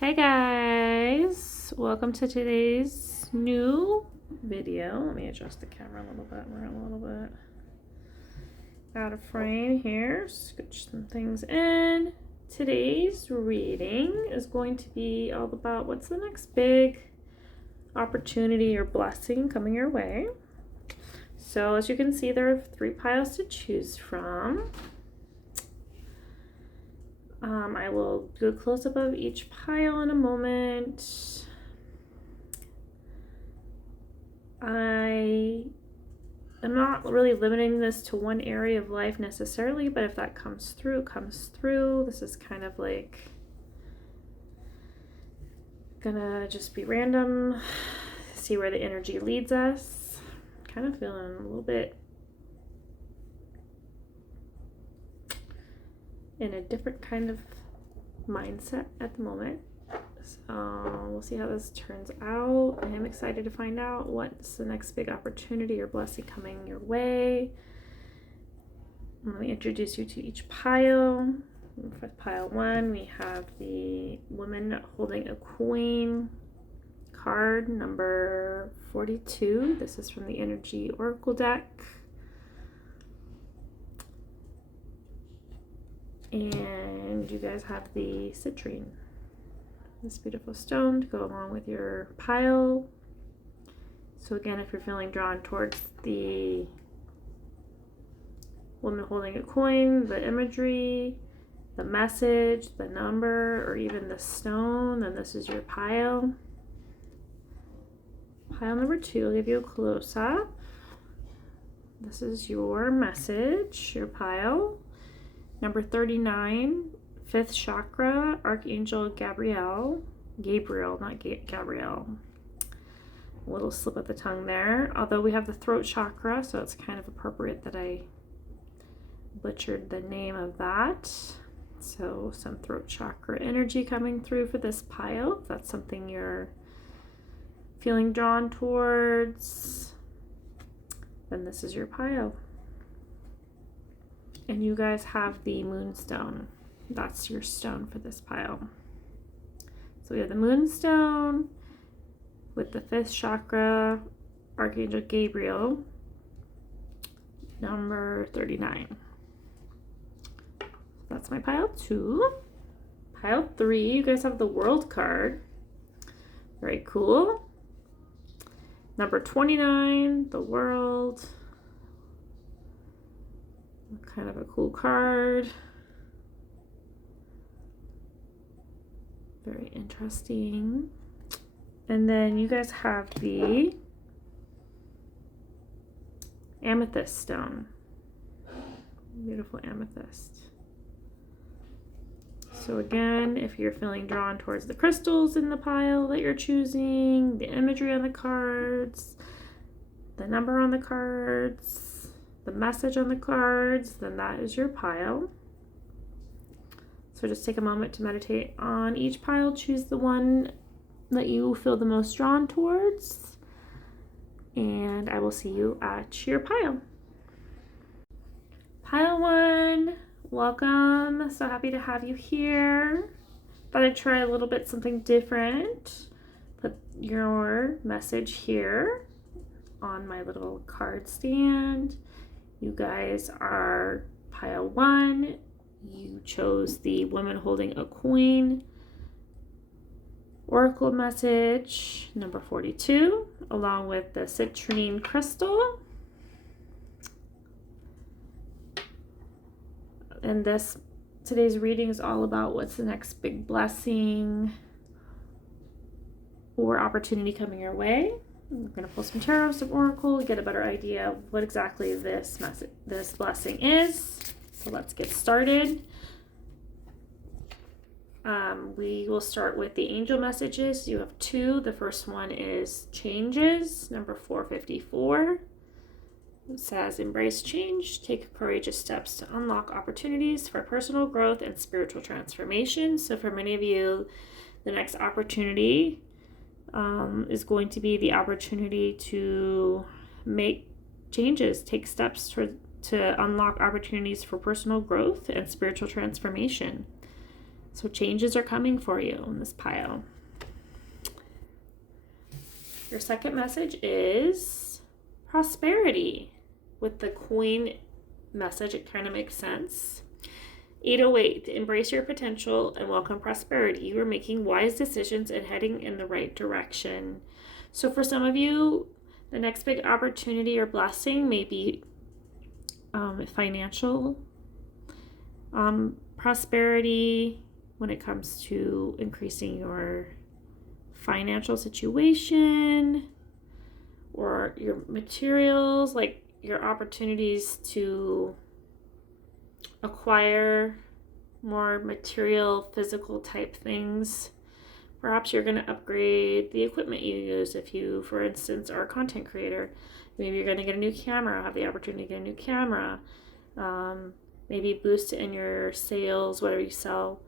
Hey guys, welcome to today's new video. Let me adjust the camera a little bit. We're a little bit out of frame here. Scooch some things in. Today's reading is going to be all about what's the next big opportunity or blessing coming your way. So as you can see, there are 3 piles to choose from. I will do a close-up of each pile in a moment. I am not really limiting this to one area of life necessarily, but if that comes through, comes through. This is kind of like gonna just be random, see where the energy leads us. Kind of feeling a little bit in a different kind of mindset at the moment. So we'll see how this turns out. I am excited to find out what's the next big opportunity or blessing coming your way. Let me introduce you to each pile. For pile 1, we have the woman holding a queen card, number 42. This is from the Energy Oracle deck. And you guys have the citrine, this beautiful stone to go along with your pile. So again, if you're feeling drawn towards the woman holding a coin, the imagery, the message, the number, or even the stone, then this is your pile. Pile number 2, I'll give you a close-up. This is your message, your pile. Number 39, 5th chakra, Archangel Gabriel, not Gabrielle. A little slip of the tongue there. Although we have the throat chakra, so it's kind of appropriate that I butchered the name of that. So some throat chakra energy coming through for this pile. If that's something you're feeling drawn towards, then this is your pile. And you guys have the moonstone. That's your stone for this pile. So we have the moonstone with the 5th chakra, Archangel Gabriel, number 39. That's my pile 2. Pile 3, you guys have the World card. Very cool. Number 29, the World. Kind of a cool card. Very interesting. And then you guys have the amethyst stone. Beautiful amethyst. So again, if you're feeling drawn towards the crystals in the pile that you're choosing, the imagery on the cards, the number on the cards, the message on the cards, then that is your pile. So just take a moment to meditate on each pile. Choose the one that you feel the most drawn towards, and I will see you at your pile. Pile 1, welcome. So happy to have you here. Thought I'd try a little bit something different. Put your message here on my little card stand. You guys are pile 1. You chose the woman holding a queen oracle message, number 42, along with the citrine crystal. And today's reading is all about what's the next big blessing or opportunity coming your way. We're going to pull some tarot, some oracle, get a better idea of what exactly this blessing is. So let's get started. We will start with the angel messages. You have 2. The first one is changes, number 454. It says, embrace change, take courageous steps to unlock opportunities for personal growth and spiritual transformation. So for many of you, the next opportunity is going to be the opportunity to make changes, take steps to unlock opportunities for personal growth and spiritual transformation. So changes are coming for you in this pile. Your second message is prosperity. With the Queen message, it kind of makes sense. 808, embrace your potential and welcome prosperity. You are making wise decisions and heading in the right direction. So for some of you, the next big opportunity or blessing may be financial prosperity when it comes to increasing your financial situation or your materials, like your opportunities to acquire more material, physical type things. Perhaps you're going to upgrade the equipment you use if you, for instance, are a content creator. Maybe you're going to get a new camera, have the opportunity to get a new camera. Maybe boost in your sales, whatever you sell,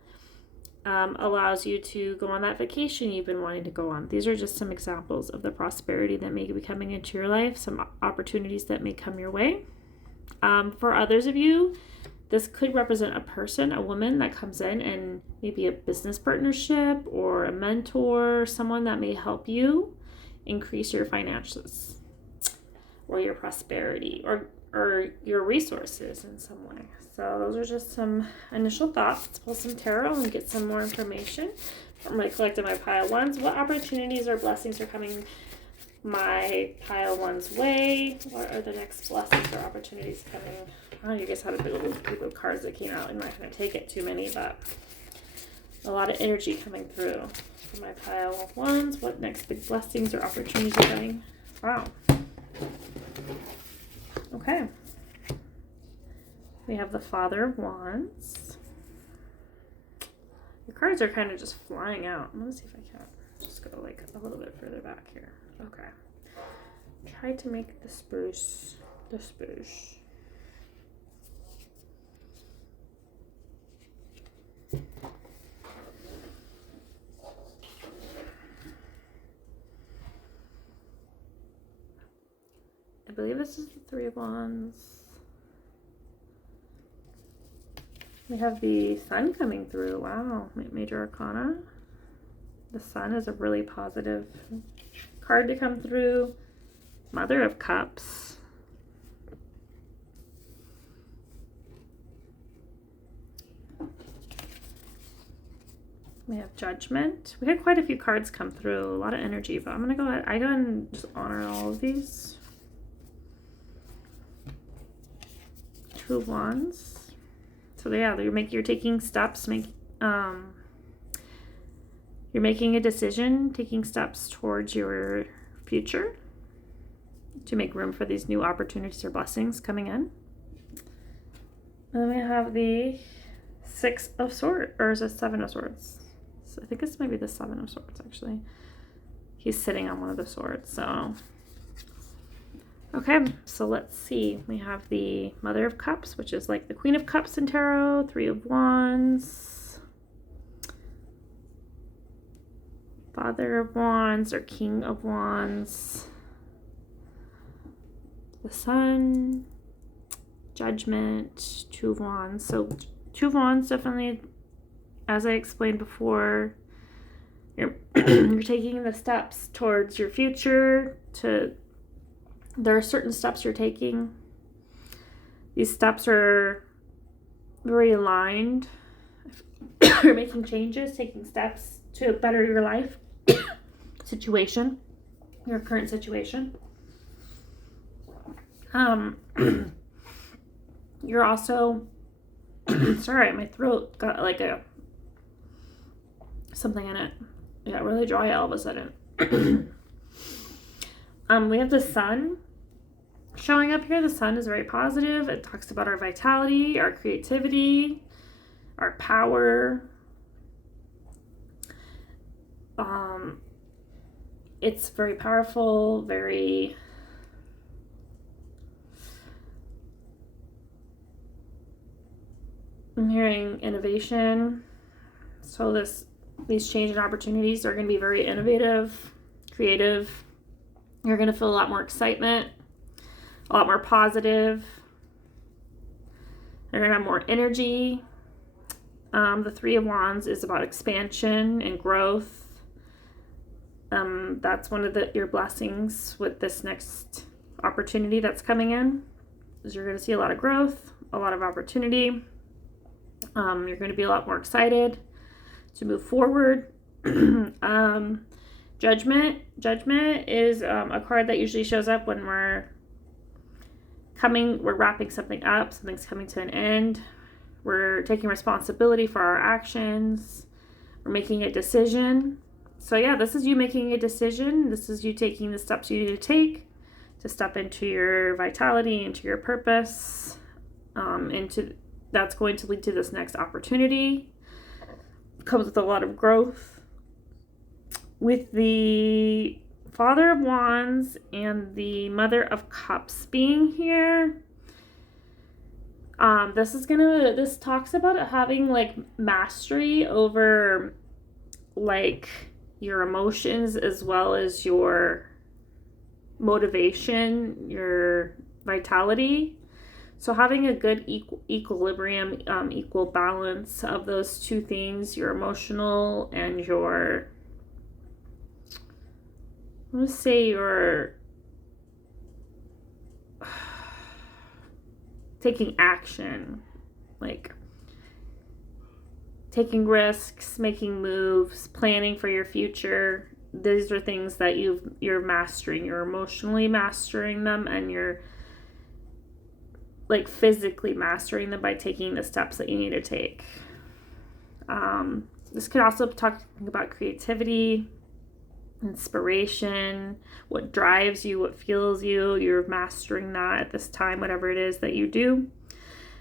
allows you to go on that vacation you've been wanting to go on. These are just some examples of the prosperity that may be coming into your life, some opportunities that may come your way. For others of you, this could represent a person, a woman that comes in and maybe a business partnership or a mentor, someone that may help you increase your finances or your prosperity or your resources in some way. So those are just some initial thoughts. Let's pull some tarot and get some more information. I'm going to collect my pile ones. What opportunities or blessings are coming my pile one's way? What are the next blessings or opportunities coming? Oh, you guys had a big old group of cards that came out. I'm not going to take it too many, but a lot of energy coming through for my pile of ones. What next big blessings or opportunities are coming? Wow. Okay. We have the Father of Wands. Your cards are kind of just flying out. I'm going to see if I can just go like a little bit further back here. Okay. Try to make the spruce. I believe this is the Three of Wands. We have the Sun coming through. Wow, Major Arcana. The Sun is a really positive card to come through. Mother of Cups. We have Judgment. We had quite a few cards come through, a lot of energy, but I'm going to go ahead. I go and just honor all of these. Two of Wands. So yeah, you're taking steps, you're making a decision, taking steps towards your future to make room for these new opportunities or blessings coming in. And then we have the Six of Swords, or is it Seven of Swords? So I think this might be the Seven of Swords, actually. He's sitting on one of the swords, so. Okay, so let's see. We have the Mother of Cups, which is like the Queen of Cups in tarot, Three of Wands, Father of Wands or King of Wands, the Sun, Judgment, Two of Wands. So Two of Wands definitely, as I explained before, you're taking the steps towards your future. There are certain steps you're taking. These steps are very aligned. You're making changes, taking steps to better your life situation, your current situation. You're also, sorry, my throat got like something in it. It got really dry all of a sudden. We have the Sun showing up here. The Sun is very positive. It talks about our vitality, our creativity, our power. It's very powerful, very I'm hearing innovation. So these change and opportunities are going to be very innovative, creative. You're going to feel a lot more excitement, a lot more positive. You're going to have more energy. The Three of Wands is about expansion and growth. That's one of your blessings with this next opportunity that's coming in, is you're going to see a lot of growth, a lot of opportunity. You're going to be a lot more excited to move forward. Judgment is a card that usually shows up when we're wrapping something up, something's coming to an end, we're taking responsibility for our actions, we're making a decision. So yeah, this is you making a decision. This is you taking the steps you need to take to step into your vitality, into your purpose, that's going to lead to this next opportunity. It comes with a lot of growth. With the Father of Wands and the Mother of Cups being here, this talks about having like mastery over like your emotions as well as your motivation, your vitality. So having a good equilibrium, equal balance of those two things, your emotional and your, I want to say your taking action, like taking risks, making moves, planning for your future. These are things that you're mastering. You're emotionally mastering them, and you're like physically mastering them by taking the steps that you need to take. This could also talk about creativity, inspiration, what drives you, what fuels you. You're mastering that at this time, whatever it is that you do,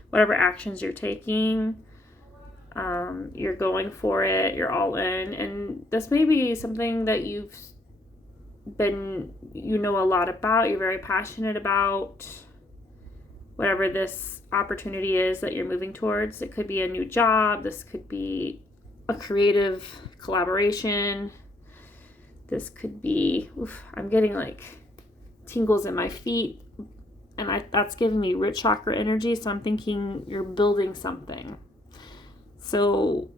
whatever actions you're taking. You're going for it, you're all in. And this may be something that you know a lot about, you're very passionate about. Whatever this opportunity is that you're moving towards, it could be a new job, this could be a creative collaboration, this could be, I'm getting like tingles in my feet, and that's giving me root chakra energy, so I'm thinking you're building something. So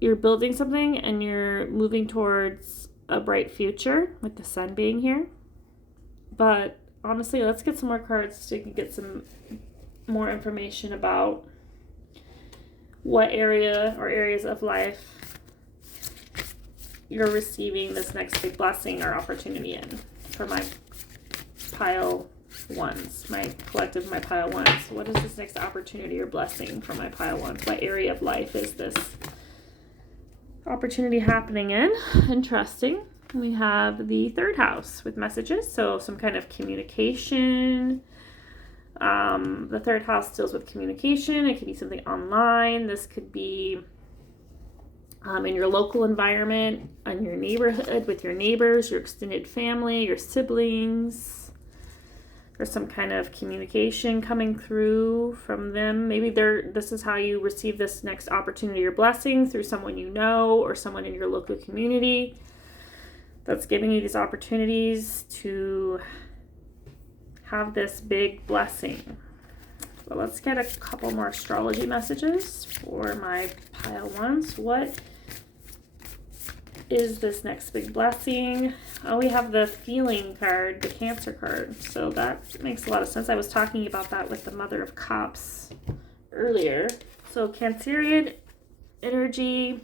you're building something and you're moving towards a bright future with the sun being here. But honestly, let's get some more cards so you can get some more information about what area or areas of life you're receiving this next big blessing or opportunity in. For my pile ones, my collective, my pile ones. What is this next opportunity or blessing for my pile ones? What area of life is this opportunity happening in? Interesting. We have the third house with messages, so some kind of communication. The third house deals with communication. It could be something online. This could be in your local environment, in your neighborhood, with your neighbors, your extended family, your siblings. There's some kind of communication coming through from them. Maybe this is how you receive this next opportunity or blessing, through someone you know or someone in your local community that's giving you these opportunities to have this big blessing. But let's get a couple more astrology messages for my pile ones. What is this next big blessing? Oh, we have the feeling card, the Cancer card. So that makes a lot of sense. I was talking about that with the Mother of Cups earlier. So Cancerian energy.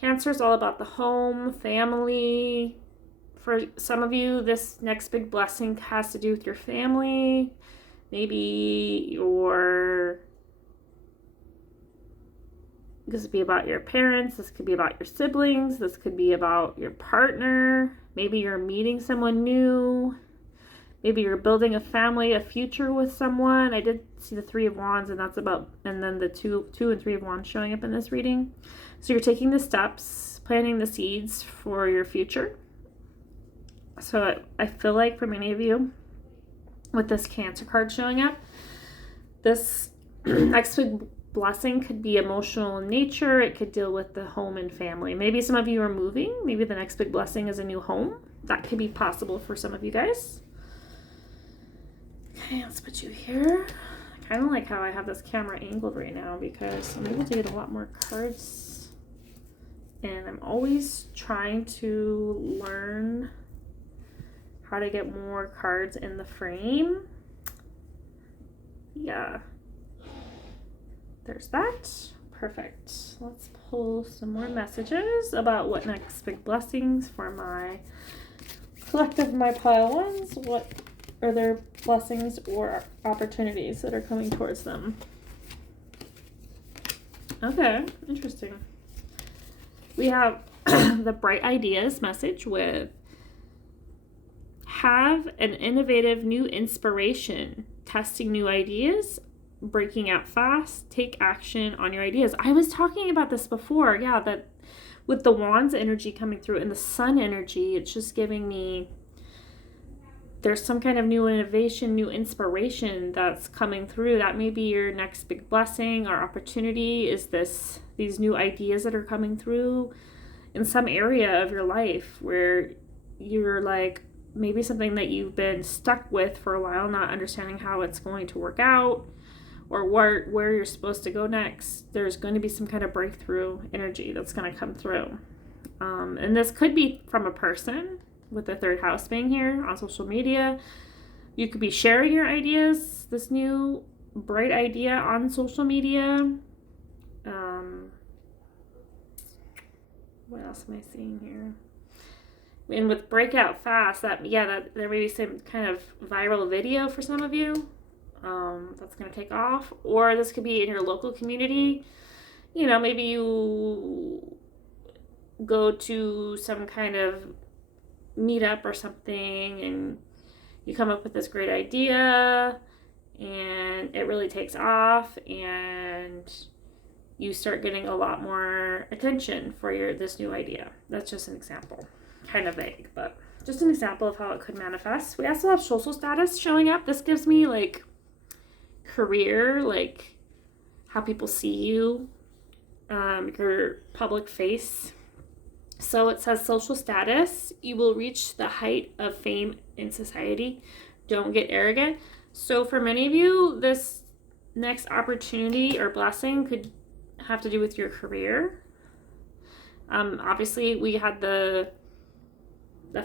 Cancer is all about the home, family. For some of you, this next big blessing has to do with your family. Maybe this could be about your parents. This could be about your siblings. This could be about your partner. Maybe you're meeting someone new. Maybe you're building a family, a future with someone. I did see the Three of Wands, and then the two and Three of Wands showing up in this reading. So you're taking the steps, planting the seeds for your future. So I feel like for many of you, with this Cancer card showing up, this next big blessing could be emotional in nature. It could deal with the home and family. Maybe some of you are moving. Maybe the next big blessing is a new home. That could be possible for some of you guys. Okay, let's put you here. kind of like how I have this camera angled right now because I'm able to get a lot more cards, and I'm always trying to learn how to get more cards in the frame. Yeah, there's that. Perfect. Let's pull some more messages about what next big blessings for my collective, my pile ones. What are their blessings or opportunities that are coming towards them? Okay, interesting. We have the bright ideas message with have an innovative new inspiration, testing new ideas, breaking out fast, take action on your ideas. I was talking about this before, yeah, that with the wands energy coming through and the sun energy, it's just giving me there's some kind of new innovation, new inspiration that's coming through. That may be your next big blessing or opportunity, is these new ideas that are coming through in some area of your life where you're like, maybe something that you've been stuck with for a while, not understanding how it's going to work out or where you're supposed to go next. There's going to be some kind of breakthrough energy that's going to come through. And this could be from a person, with the third house being here, on social media. You could be sharing your ideas, this new bright idea on social media. What else am I seeing here? And with breakout fast, that there may be some kind of viral video for some of you that's going to take off. Or this could be in your local community. You know, maybe you go to some kind of meetup or something and you come up with this great idea and it really takes off and you start getting a lot more attention for this new idea. That's just an example. Kind of vague, but just an example of how it could manifest. We also have social status showing up. This gives me like career, like how people see you, your public face. So it says social status. You will reach the height of fame in society. Don't get arrogant. So for many of you, this next opportunity or blessing could have to do with your career. Obviously, we had the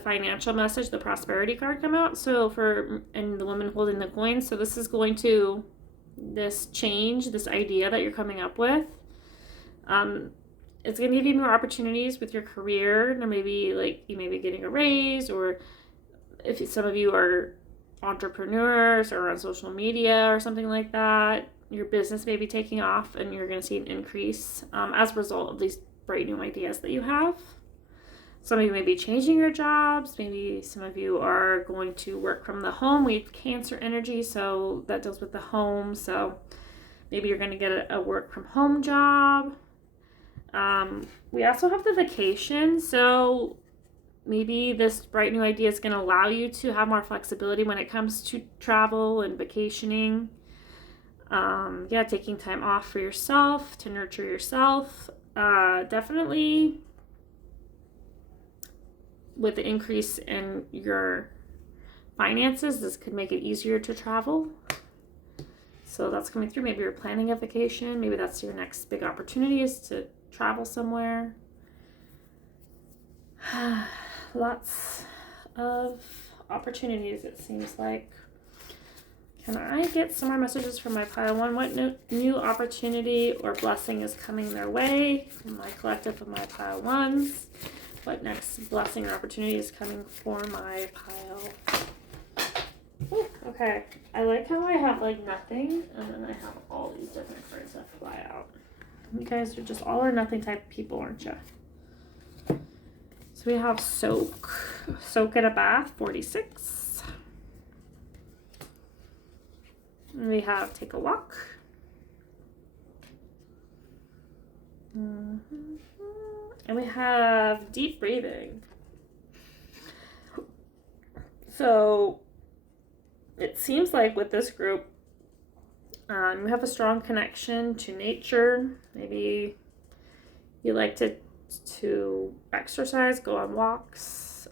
financial message, the prosperity card come out. So and the woman holding the coin. So this is going to, this change, this idea that you're coming up with. It's going to give you more opportunities with your career. Or maybe like you may be getting a raise, or if some of you are entrepreneurs or on social media or something like that, your business may be taking off and you're going to see an increase as a result of these bright new ideas that you have. Some of you may be changing your jobs. Maybe some of you are going to work from the home. We have Cancer energy, so that deals with the home. So maybe you're going to get a work from home job. We also have the vacation. So maybe this bright new idea is going to allow you to have more flexibility when it comes to travel and vacationing. Taking time off for yourself, to nurture yourself. Definitely with the increase in your finances, this could make it easier to travel. So that's coming through. Maybe you're planning a vacation. Maybe that's your next big opportunity, is to travel somewhere. Lots of opportunities, it seems like. Can I get some more messages from my pile one? What new opportunity or blessing is coming their way from my collective of my pile ones? What next blessing or opportunity is coming for my pile? Ooh, okay. I like how I have like nothing and then I have all these different cards that fly out. You guys are just all or nothing type of people, aren't you? So we have soak in a bath, 46. And we have take a walk. And we have deep breathing. So it seems like with this group, you have a strong connection to nature. Maybe you like to exercise, go on walks,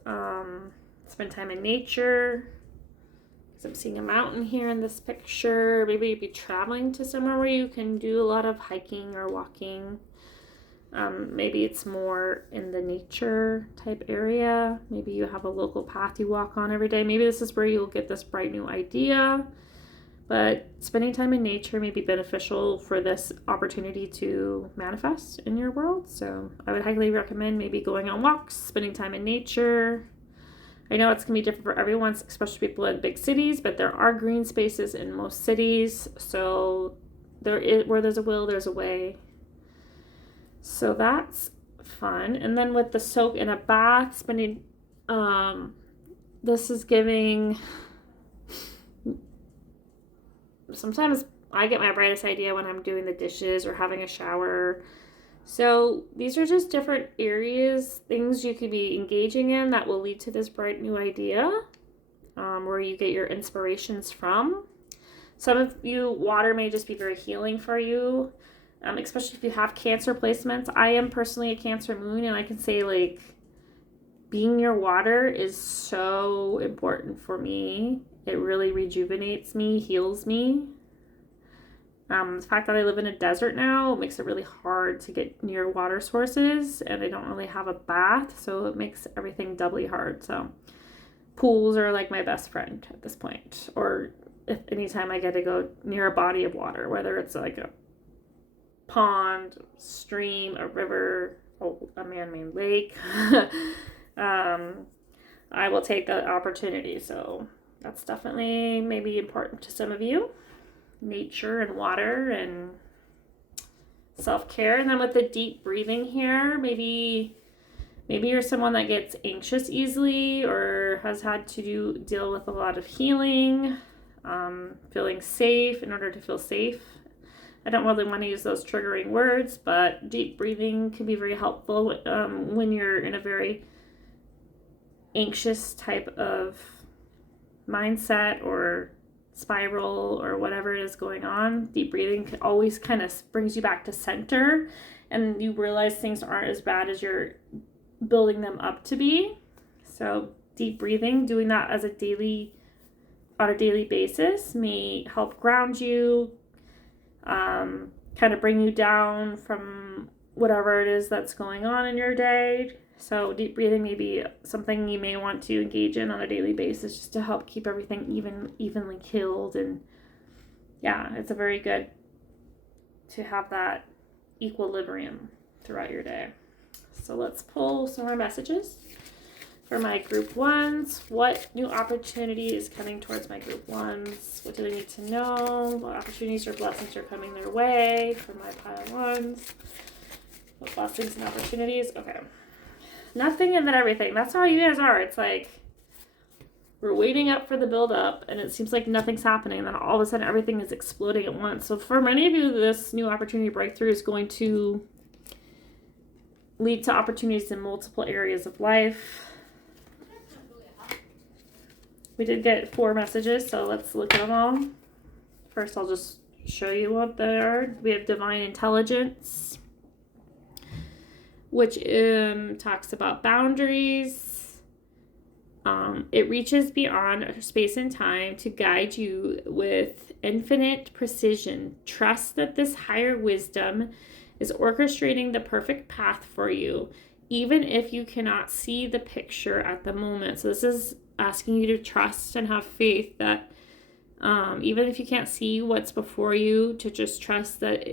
spend time in nature. I'm seeing a mountain here in this picture. Maybe you'd be traveling to somewhere where you can do a lot of hiking or walking. Maybe it's more in the nature type area. Maybe you have a local path you walk on every day. Maybe this is where you'll get this bright new idea. But spending time in nature may be beneficial for this opportunity to manifest in your world. So I would highly recommend maybe going on walks, spending time in nature. I know it's going to be different for everyone, especially people in big cities, but there are green spaces in most cities. So where there's a will, there's a way. So that's fun. And then with the soak in a bath, spending, this is giving, sometimes I get my brightest idea when I'm doing the dishes or having a shower. So these are just different areas, things you could be engaging in that will lead to this bright new idea, where you get your inspirations from. Some of you, water may just be very healing for you, especially if you have Cancer placements. I am personally a Cancer moon, and I can say, like, being near water is so important for me. It really rejuvenates me, heals me. The fact that I live in a desert now makes it really hard to get near water sources, and I don't really have a bath, so it makes everything doubly hard. So pools are like my best friend at this point, or if anytime I get to go near a body of water, whether it's like a pond, stream, a river, a man-made lake, I will take the opportunity. So that's definitely maybe important to some of you. Nature and water and self-care. And then with the deep breathing here, maybe you're someone that gets anxious easily or has had to deal with a lot of healing, feeling safe. In order to feel safe, I don't really want to use those triggering words, but deep breathing can be very helpful when you're in a very anxious type of mindset or spiral or whatever it is going on. Deep breathing always kind of brings you back to center, and you realize things aren't as bad as you're building them up to be. So deep breathing, doing that on a daily basis, may help ground you, kind of bring you down from whatever it is that's going on in your day. So deep breathing may be something you may want to engage in on a daily basis, just to help keep everything evenly keeled. And yeah, it's a very good to have that equilibrium throughout your day. So let's pull some more messages for my group ones. What new opportunity is coming towards my group ones? What do they need to know? What opportunities or blessings are coming their way for my pile ones? What blessings and opportunities? Okay. Nothing and then everything. That's how you guys are. It's like we're waiting up for the build up, and it seems like nothing's happening, and then all of a sudden everything is exploding at once. So for many of you, this new opportunity breakthrough is going to lead to opportunities in multiple areas of life. We did get 4 messages, so let's look at them all. First, I'll just show you what they are. We have divine intelligence, which talks about boundaries. It reaches beyond space and time to guide you with infinite precision. Trust that this higher wisdom is orchestrating the perfect path for you, even if you cannot see the picture at the moment. So this is asking you to trust and have faith that even if you can't see what's before you, to just trust that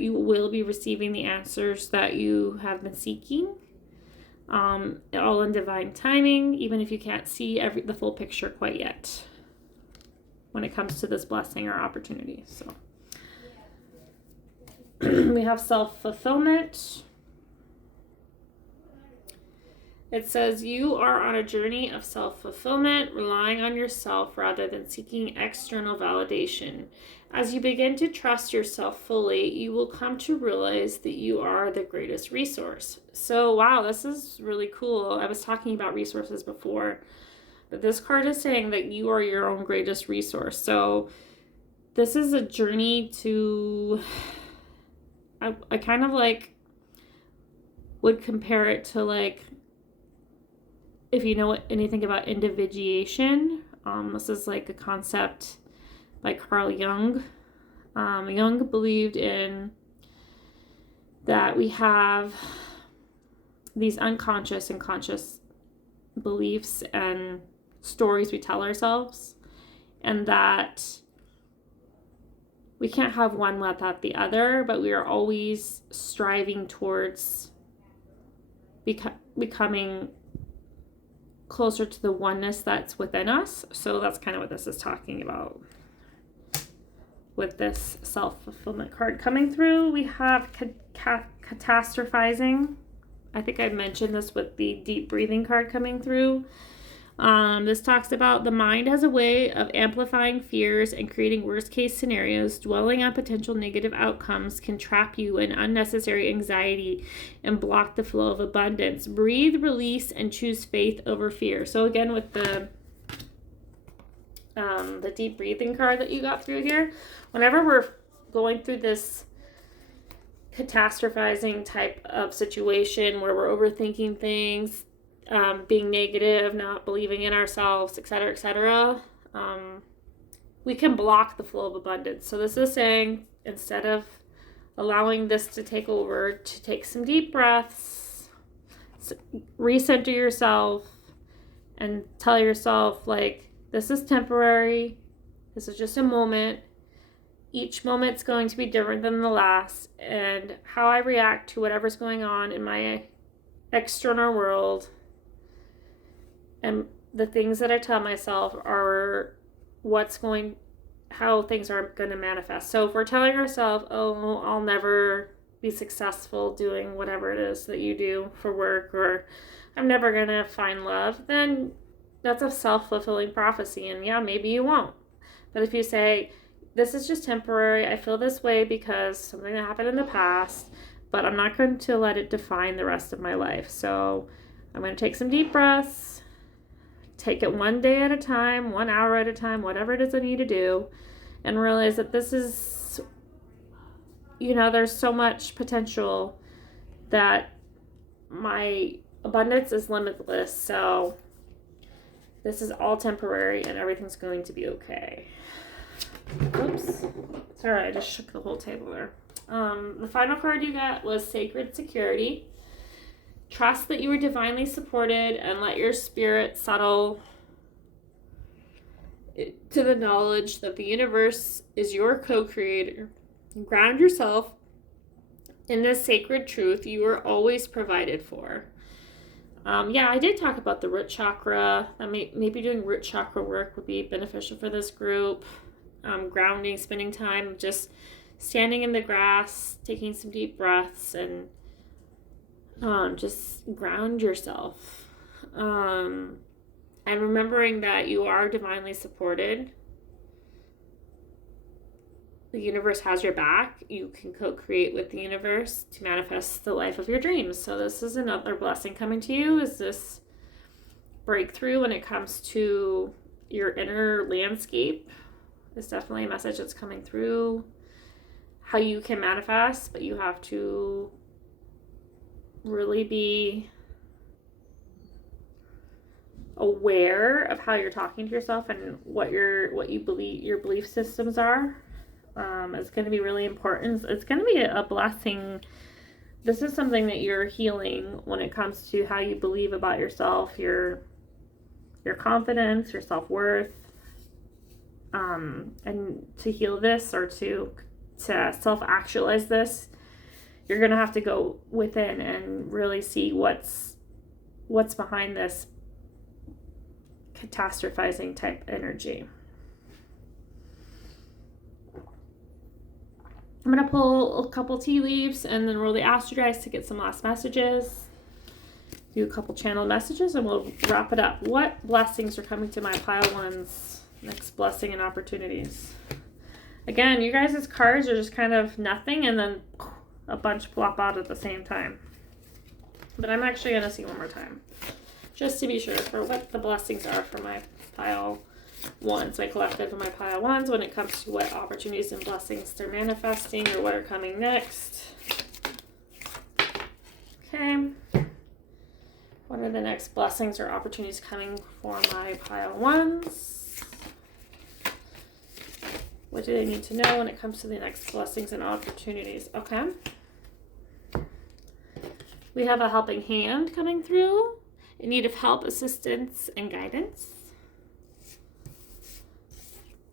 you will be receiving the answers that you have been seeking, all in divine timing, even if you can't see the full picture quite yet when it comes to this blessing or opportunity. So we have self-fulfillment. It says you are on a journey of self-fulfillment, relying on yourself rather than seeking external validation. As you begin to trust yourself fully, you will come to realize that you are the greatest resource. So, wow, this is really cool. I was talking about resources before, but this card is saying that you are your own greatest resource. So this is a journey to, I kind of like would compare it to like, if you know anything about individuation, This is like a concept by Carl Jung. Jung believed in that we have these unconscious and conscious beliefs and stories we tell ourselves, and that we can't have one without the other, but we are always striving towards becoming closer to the oneness that's within us. So that's kind of what this is talking about. With this self-fulfillment card coming through, we have catastrophizing. I think I mentioned this with the deep breathing card coming through. This talks about the mind has a way of amplifying fears and creating worst case scenarios. Dwelling on potential negative outcomes can trap you in unnecessary anxiety and block the flow of abundance. Breathe, release, and choose faith over fear. So again, with the deep breathing card that you got through here, whenever we're going through this catastrophizing type of situation where we're overthinking things, being negative, not believing in ourselves, etc., we can block the flow of abundance. So this is saying, instead of allowing this to take over, to take some deep breaths, recenter yourself, and tell yourself, like, this is temporary. This is just a moment. Each moment's going to be different than the last, and how I react to whatever's going on in my external world and the things that I tell myself are how things are going to manifest. So if we're telling ourselves, oh, I'll never be successful doing whatever it is that you do for work, or I'm never going to find love, then that's a self-fulfilling prophecy. And yeah, maybe you won't. But if you say, this is just temporary, I feel this way because something that happened in the past, but I'm not going to let it define the rest of my life. So I'm going to take some deep breaths, take it one day at a time, 1 hour at a time, whatever it is I need to do, and realize that this is, there's so much potential, that my abundance is limitless. So this is all temporary and everything's going to be okay. Oops. Sorry, I just shook the whole table there. The final card you got was Sacred Security. Trust that you are divinely supported and let your spirit settle to the knowledge that the universe is your co-creator. Ground yourself in this sacred truth. You are always provided for. I did talk about the root chakra. Maybe doing root chakra work would be beneficial for this group. Grounding, spending time just standing in the grass, taking some deep breaths, and just ground yourself. And remembering that you are divinely supported. The universe has your back. You can co-create with the universe to manifest the life of your dreams. So this is another blessing coming to you, is this breakthrough when it comes to your inner landscape. It's definitely a message that's coming through. How you can manifest, but you have to really be aware of how you're talking to yourself and what you believe your belief systems are. It's going to be really important. It's going to be a blessing. This is something that you're healing when it comes to how you believe about yourself, your confidence, your self-worth. And to heal this, or to self-actualize this, you're going to have to go within and really see what's behind this catastrophizing type energy. I'm going to pull a couple tea leaves and then roll the astro dice to get some last messages. Do a couple channel messages and we'll wrap it up. What blessings are coming to my pile ones? Next blessing and opportunities. Again, you guys' cards are just kind of nothing and then a bunch plop out at the same time. But I'm actually going to see one more time, just to be sure for what the blessings are for my pile ones, my collective and my pile ones, when it comes to what opportunities and blessings they're manifesting or what are coming next. Okay. What are the next blessings or opportunities coming for my pile ones? What do they need to know when it comes to the next blessings and opportunities? Okay. We have a helping hand coming through. In need of help, assistance, and guidance.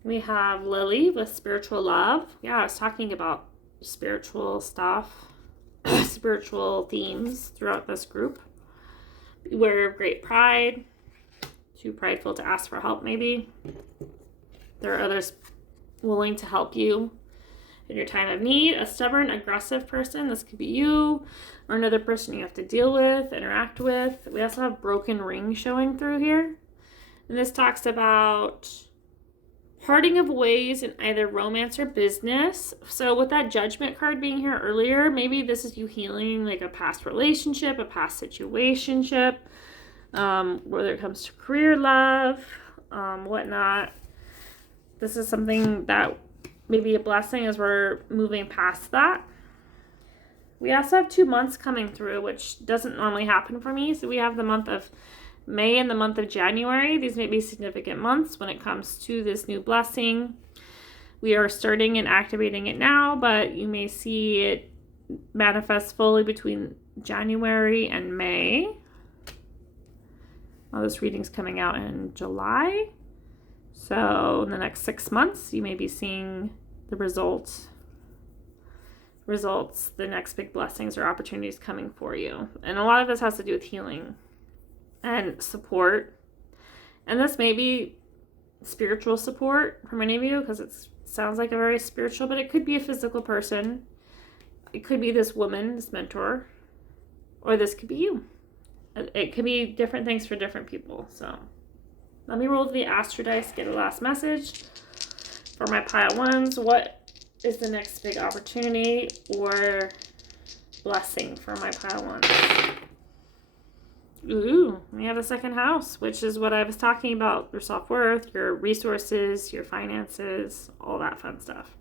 We have Lily with spiritual love. Yeah, I was talking about spiritual stuff, spiritual themes throughout this group. Beware of great pride. Too prideful to ask for help, maybe. There are others willing to help you in your time of need. A stubborn, aggressive person. This could be you or another person you have to deal with, interact with. We also have broken ring showing through here. And this talks about parting of ways in either romance or business. So with that judgment card being here earlier, maybe this is you healing like a past relationship, a past situationship, whether it comes to career, love, whatnot. This is something that may be a blessing as we're moving past that. We also have 2 months coming through, which doesn't normally happen for me. So we have the month of May and the month of January. These may be significant months when it comes to this new blessing. We are starting and activating it now, but you may see it manifest fully between January and May. Well, this reading's coming out in July. So in the next 6 months, you may be seeing the results, the next big blessings or opportunities coming for you. And a lot of this has to do with healing and support. And this may be spiritual support for many of you because it sounds like a very spiritual, but it could be a physical person. It could be this woman, this mentor, or this could be you. It could be different things for different people. So let me roll the Astro Dice, get a last message for my pile ones. What is the next big opportunity or blessing for my pile ones? Ooh, we have the second house, which is what I was talking about. Your self-worth, your resources, your finances, all that fun stuff.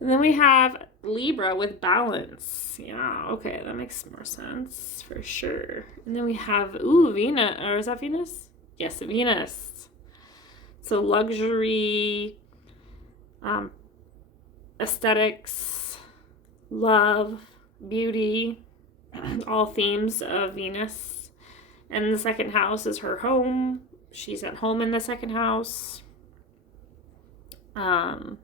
And then we have Libra with balance. Yeah, okay, that makes more sense for sure. And then we have, Venus, or is that Venus? Yes, Venus. So luxury, aesthetics, love, beauty, all themes of Venus. And the second house is her home. She's at home in the second house. And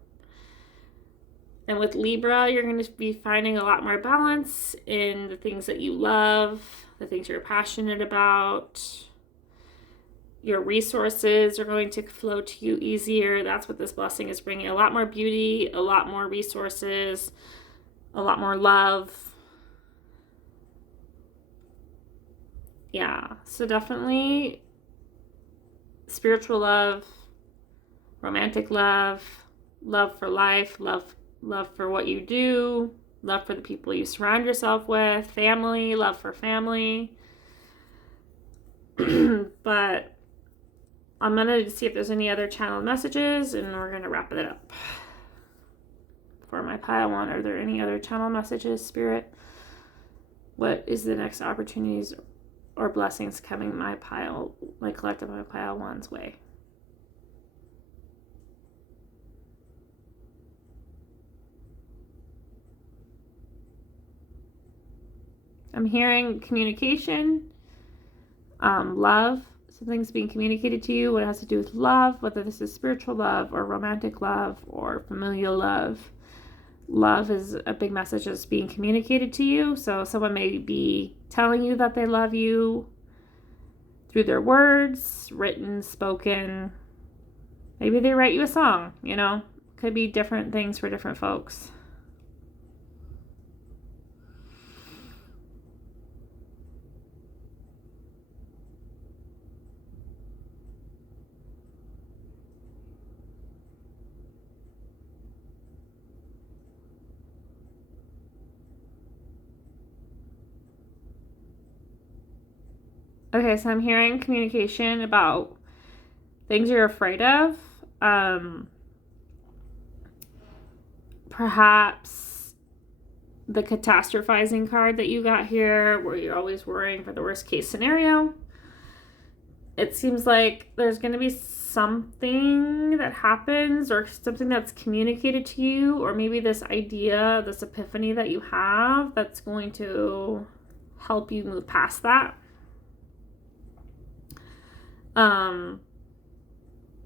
with Libra, you're going to be finding a lot more balance in the things that you love, the things you're passionate about. Your resources are going to flow to you easier. That's what this blessing is bringing. A lot more beauty, a lot more resources, a lot more love. Yeah, so definitely spiritual love, romantic love, love for life, love for what you do, love for the people you surround yourself with, family, love for family. But I'm going to see if there's any other channeled messages, and we're going to wrap it up. For my pile one, are there any other channel messages, Spirit? What is the next opportunities or blessings coming my pile, like collective my pile one's way? I'm hearing communication, love. Something's being communicated to you. What it has to do with love, whether this is spiritual love or romantic love or familial love. Love is a big message that's being communicated to you. So someone may be telling you that they love you through their words, written, spoken. Maybe they write you a song, Could be different things for different folks. Okay, so I'm hearing communication about things you're afraid of. Perhaps the catastrophizing card that you got here, where you're always worrying for the worst case scenario. It seems like there's going to be something that happens or something that's communicated to you, or maybe this idea, this epiphany that you have that's going to help you move past that.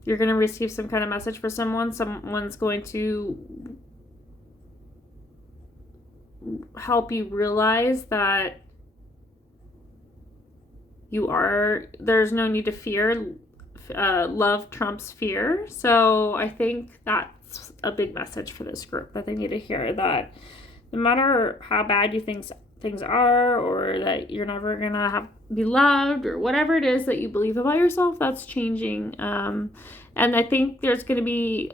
You're going to receive some kind of message for someone. Someone's going to help you realize that there's no need to fear. Love trumps fear. So I think that's a big message for this group, that they need to hear that no matter how bad you think things are, or that you're never gonna be loved, or whatever it is that you believe about yourself, that's changing. And I think there's going to be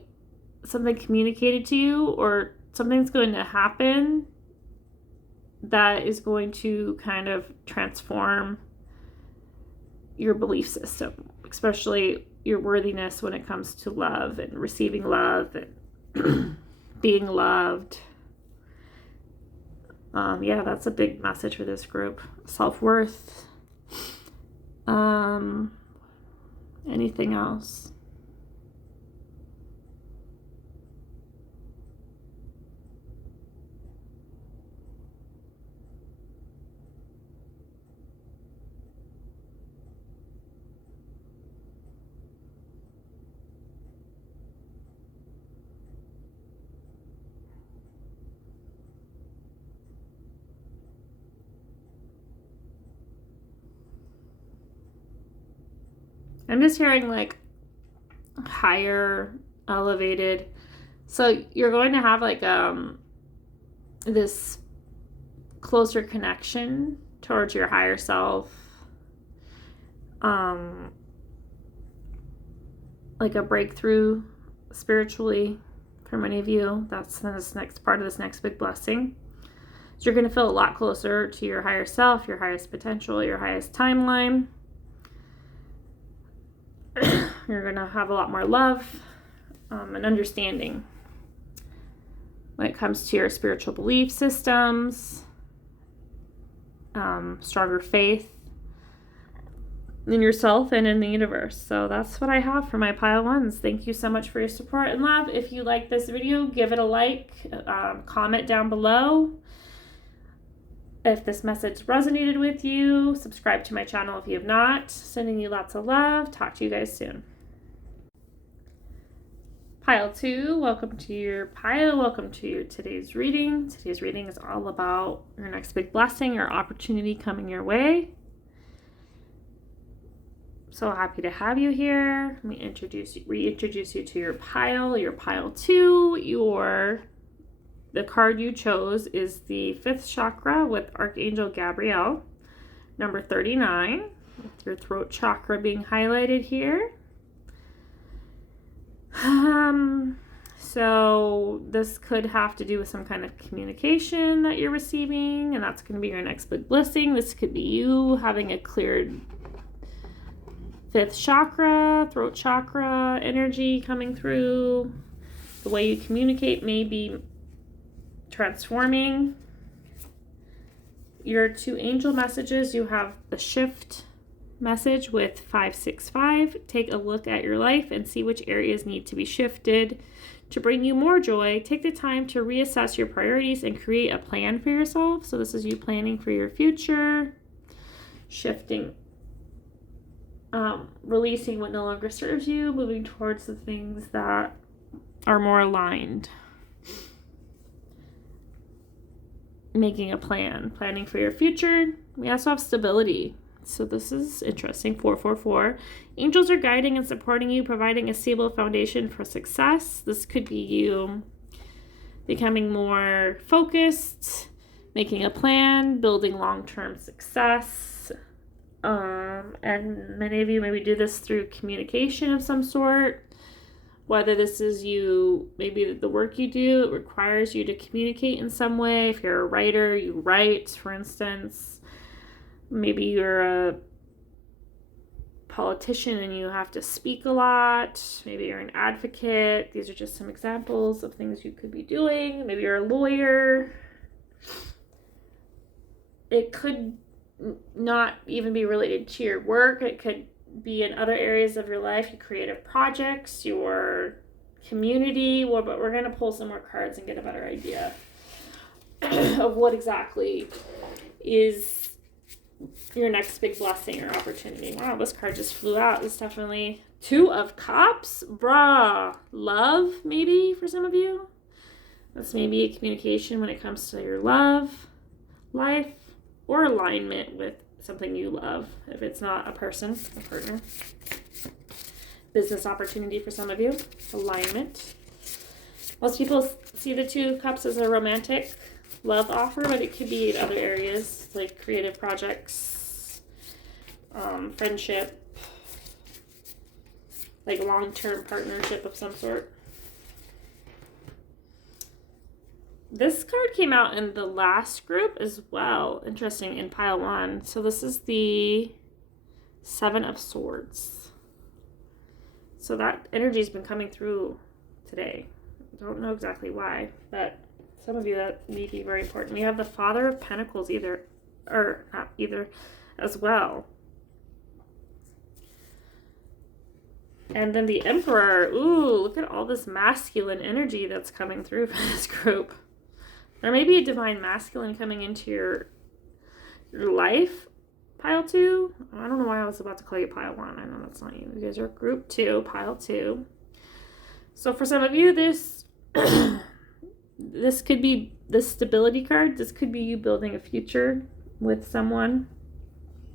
something communicated to you, or something's going to happen that is going to kind of transform your belief system, especially your worthiness when it comes to love and receiving love and being loved. Yeah, that's a big message for this group. Self-worth. Anything else? I'm just hearing like higher, elevated. So you're going to have like this closer connection towards your higher self. Like a breakthrough spiritually for many of you. That's this next part of this next big blessing. So you're going to feel a lot closer to your higher self, your highest potential, your highest timeline. You're going to have a lot more love and understanding when it comes to your spiritual belief systems, stronger faith in yourself and in the universe. So that's what I have for my pile ones. Thank you so much for your support and love. If you like this video, give it a like, comment down below. If this message resonated with you, subscribe to my channel if you have not. Sending you lots of love. Talk to you guys soon. Pile 2, welcome to your pile. Welcome to your today's reading. Today's reading is all about your next big blessing or opportunity coming your way. So happy to have you here. Let me reintroduce you to your pile. Your pile 2, the card you chose is the 5th chakra with Archangel Gabriel, number 39, with your throat chakra being highlighted here. So this could have to do with some kind of communication that you're receiving, and that's going to be your next big blessing. This could be you having a cleared 5th chakra, throat chakra energy coming through. The way you communicate may be transforming. Your 2 angel messages, you have the shift message with 565. Take a look at your life and see which areas need to be shifted to bring you more joy. Take the time to reassess your priorities and create a plan for yourself. So this is you planning for your future, shifting, releasing what no longer serves you, moving towards the things that are more aligned. Making a plan, planning for your future. We also have stability. So this is interesting. 444. Angels are guiding and supporting you, providing a stable foundation for success. This could be you becoming more focused, making a plan, building long-term success. And many of you maybe do this through communication of some sort. Whether this is you, maybe the work you do, it requires you to communicate in some way. If you're a writer, you write, for instance. Maybe you're a politician and you have to speak a lot. Maybe you're an advocate. These are just some examples of things you could be doing. Maybe you're a lawyer. It could not even be related to your work. It could be in other areas of your life, your creative projects, your community. Well, but we're going to pull some more cards and get a better idea of what exactly is your next big blessing or opportunity. Wow, this card just flew out. It's definitely Two of Cups. Bruh. Love, maybe, for some of you. That's maybe a communication when it comes to your love, life, or alignment with something you love. If it's not a person, a partner. Business opportunity for some of you. Alignment. Most people see the Two of Cups as a romantic love offer, but it could be in other areas like creative projects, friendship, like long-term partnership of some sort. This card came out in the last group as well. Interesting, in pile 1. So this is the Seven of Swords. So that energy's been coming through today. I don't know exactly why, but some of you that may be very important. We have the Father of Pentacles as well. And then the Emperor. Ooh, look at all this masculine energy that's coming through for this group. There may be a divine masculine coming into your life, pile 2. I don't know why I was about to call you pile 1. I know that's not you. You guys are group 2, pile 2. So for some of you, this could be the stability card. This could be you building a future with someone,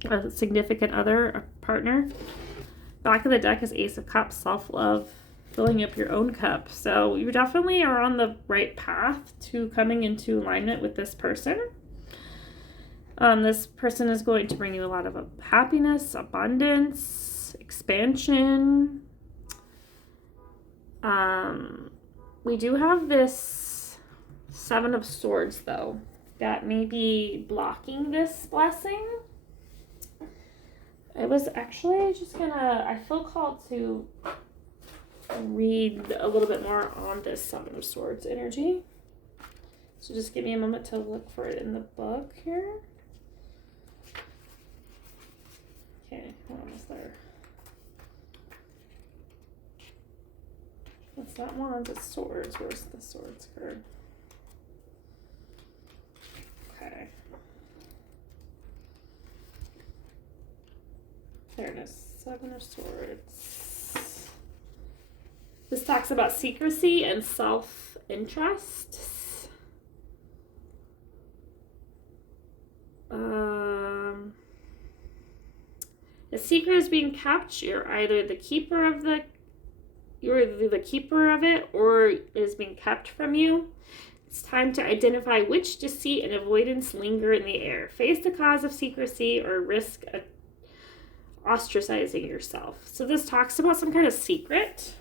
a significant other, a partner. Back of the deck is Ace of Cups, self-love, filling up your own cup. So you definitely are on the right path to coming into alignment with this person. This person is going to bring you a lot of happiness, abundance, expansion. We do have this Seven of Swords, though, that may be blocking this blessing. I was actually just I feel called to read a little bit more on this Seven of Swords energy. So just give me a moment to look for it in the book here. Okay, we're almost there. What's that one? The Swords. Where's the Swords card? Okay. There it is. Seven of Swords. This talks about secrecy and self-interest. The secret is being kept. You're either the keeper of it, or it is being kept from you. It's time to identify which deceit and avoidance linger in the air. Face the cause of secrecy or risk ostracizing yourself. So this talks about some kind of secret.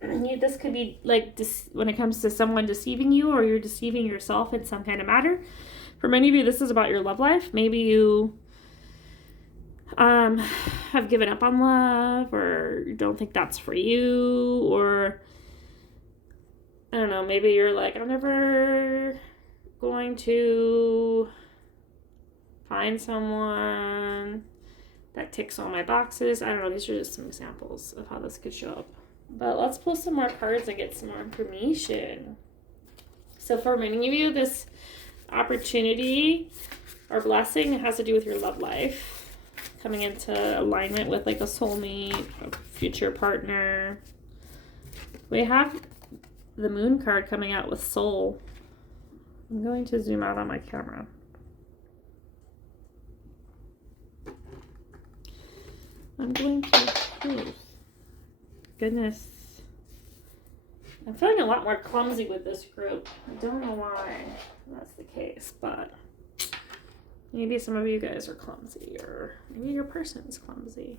This could be like when it comes to someone deceiving you, or you're deceiving yourself in some kind of matter. For many of you, this is about your love life. Maybe you have given up on love, or you don't think that's for you, or I don't know, maybe you're like, I'm never going to find someone that ticks all my boxes. I don't know, these are just some examples of how this could show up. But let's pull some more cards and get some more information. So for many of you, this opportunity or blessing has to do with your love life. Coming into alignment with like a soulmate, a future partner. We have the Moon card coming out with Soul. I'm going to zoom out on my camera. I'm going to... Goodness. I'm feeling a lot more clumsy with this group. I don't know why that's the case, but maybe some of you guys are clumsy, or maybe your person's clumsy.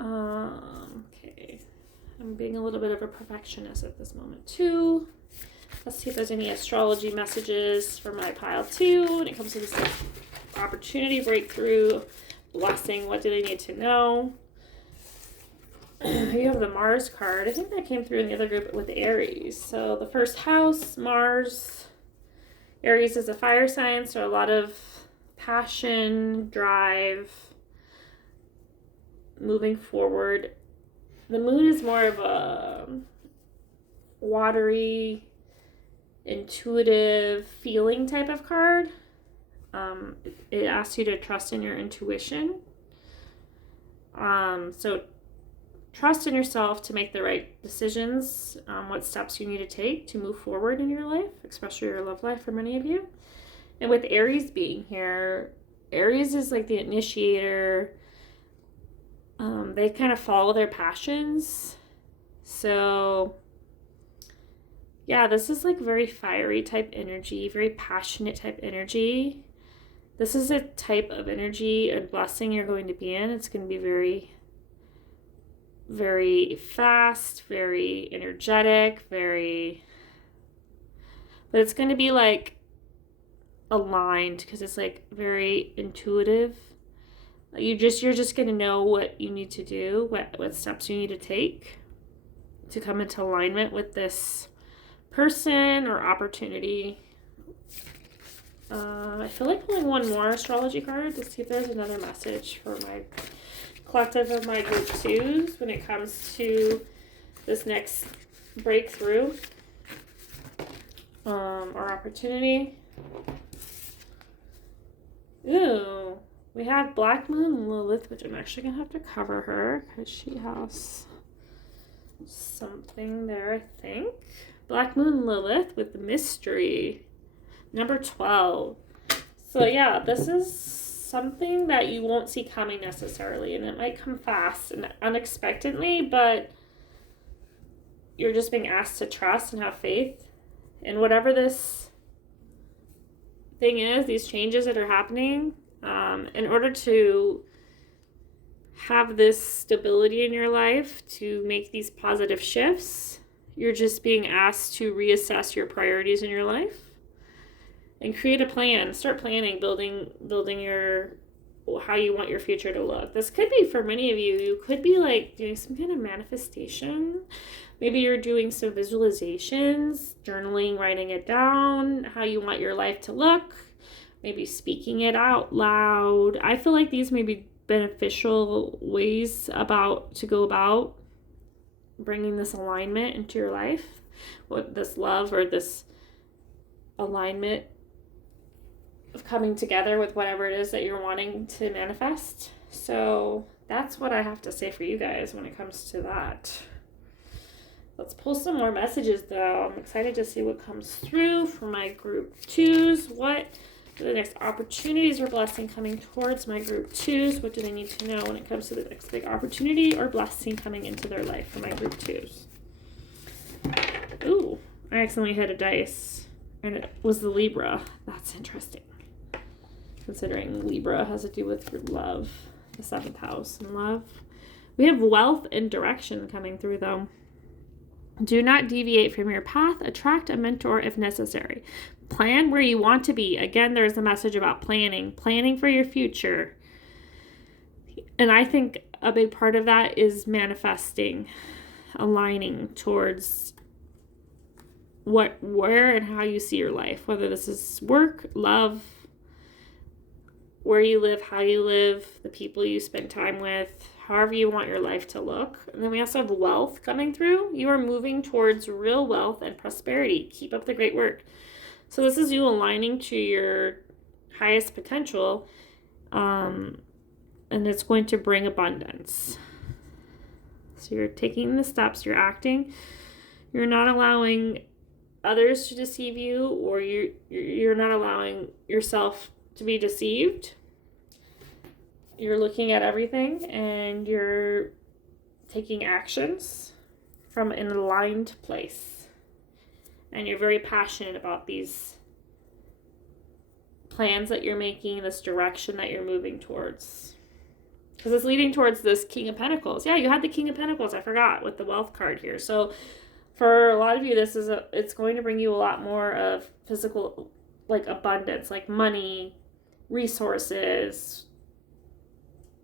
Okay. I'm being a little bit of a perfectionist at this moment too. Let's see if there's any astrology messages for my pile 2 when it comes to this opportunity, breakthrough, blessing. What do they need to know? You have the Mars card. I think that came through in the other group with Aries. So the first house, Mars. Aries is a fire sign, so a lot of passion, drive, moving forward. The moon is more of a watery, intuitive feeling type of card. It asks you to trust in your intuition. So trust in yourself to make the right decisions, what steps you need to take to move forward in your life, especially your love life for many of you. And with Aries being here, Aries is like the initiator. They kind of follow their passions. So yeah, this is like very fiery type energy, very passionate type energy. This is a type of energy and blessing you're going to be in. It's going to be very, very fast, very energetic, but it's going to be like aligned because it's like very intuitive. You're just going to know what you need to do, what steps you need to take to come into alignment with this person or opportunity. I feel like pulling one more astrology card to see if there's another message for my collective of my group 2s when it comes to this next breakthrough or opportunity. Ooh, we have Black Moon Lilith, which I'm actually going to have to cover her because she has something there, I think. Black Moon Lilith with the mystery. Number 12. So yeah, this is something that you won't see coming necessarily, and it might come fast and unexpectedly, but you're just being asked to trust and have faith in whatever this thing is, these changes that are happening. In order to have this stability in your life, to make these positive shifts, you're just being asked to reassess your priorities in your life and create a plan. Start planning, building your how you want your future to look. This could be for many of you. You could be like doing some kind of manifestation. Maybe you're doing some visualizations, journaling, writing it down, how you want your life to look. Maybe speaking it out loud. I feel like these may be beneficial ways to go about bringing this alignment into your life, with this love or this alignment of coming together with whatever it is that you're wanting to manifest. So that's what I have to say for you guys when it comes to that. Let's pull some more messages though. I'm excited to see what comes through for my group 2s. What are the next opportunities or blessing coming towards my group 2s? What do they need to know when it comes to the next big opportunity or blessing coming into their life for my group 2s? Ooh, I accidentally hit a dice and it was the Libra. That's interesting, considering Libra has to do with your love, the 7th house and love. We have wealth and direction coming through though. Do not deviate from your path. Attract a mentor if necessary. Plan where you want to be. Again, there's a message about planning for your future. And I think a big part of that is manifesting, aligning towards where and how you see your life, whether this is work, love, where you live, how you live, the people you spend time with, however you want your life to look. And then we also have wealth coming through. You are moving towards real wealth and prosperity. Keep up the great work. So this is you aligning to your highest potential, and it's going to bring abundance. So you're taking the steps, you're acting. You're not allowing others to deceive you, or you're not allowing yourself to be deceived. You're looking at everything and you're taking actions from an aligned place. And you're very passionate about these plans that you're making, this direction that you're moving towards. Because it's leading towards this King of Pentacles. Yeah, you had the King of Pentacles, I forgot, with the wealth card here. So for a lot of you, it's going to bring you a lot more of physical, like abundance, like money, resources,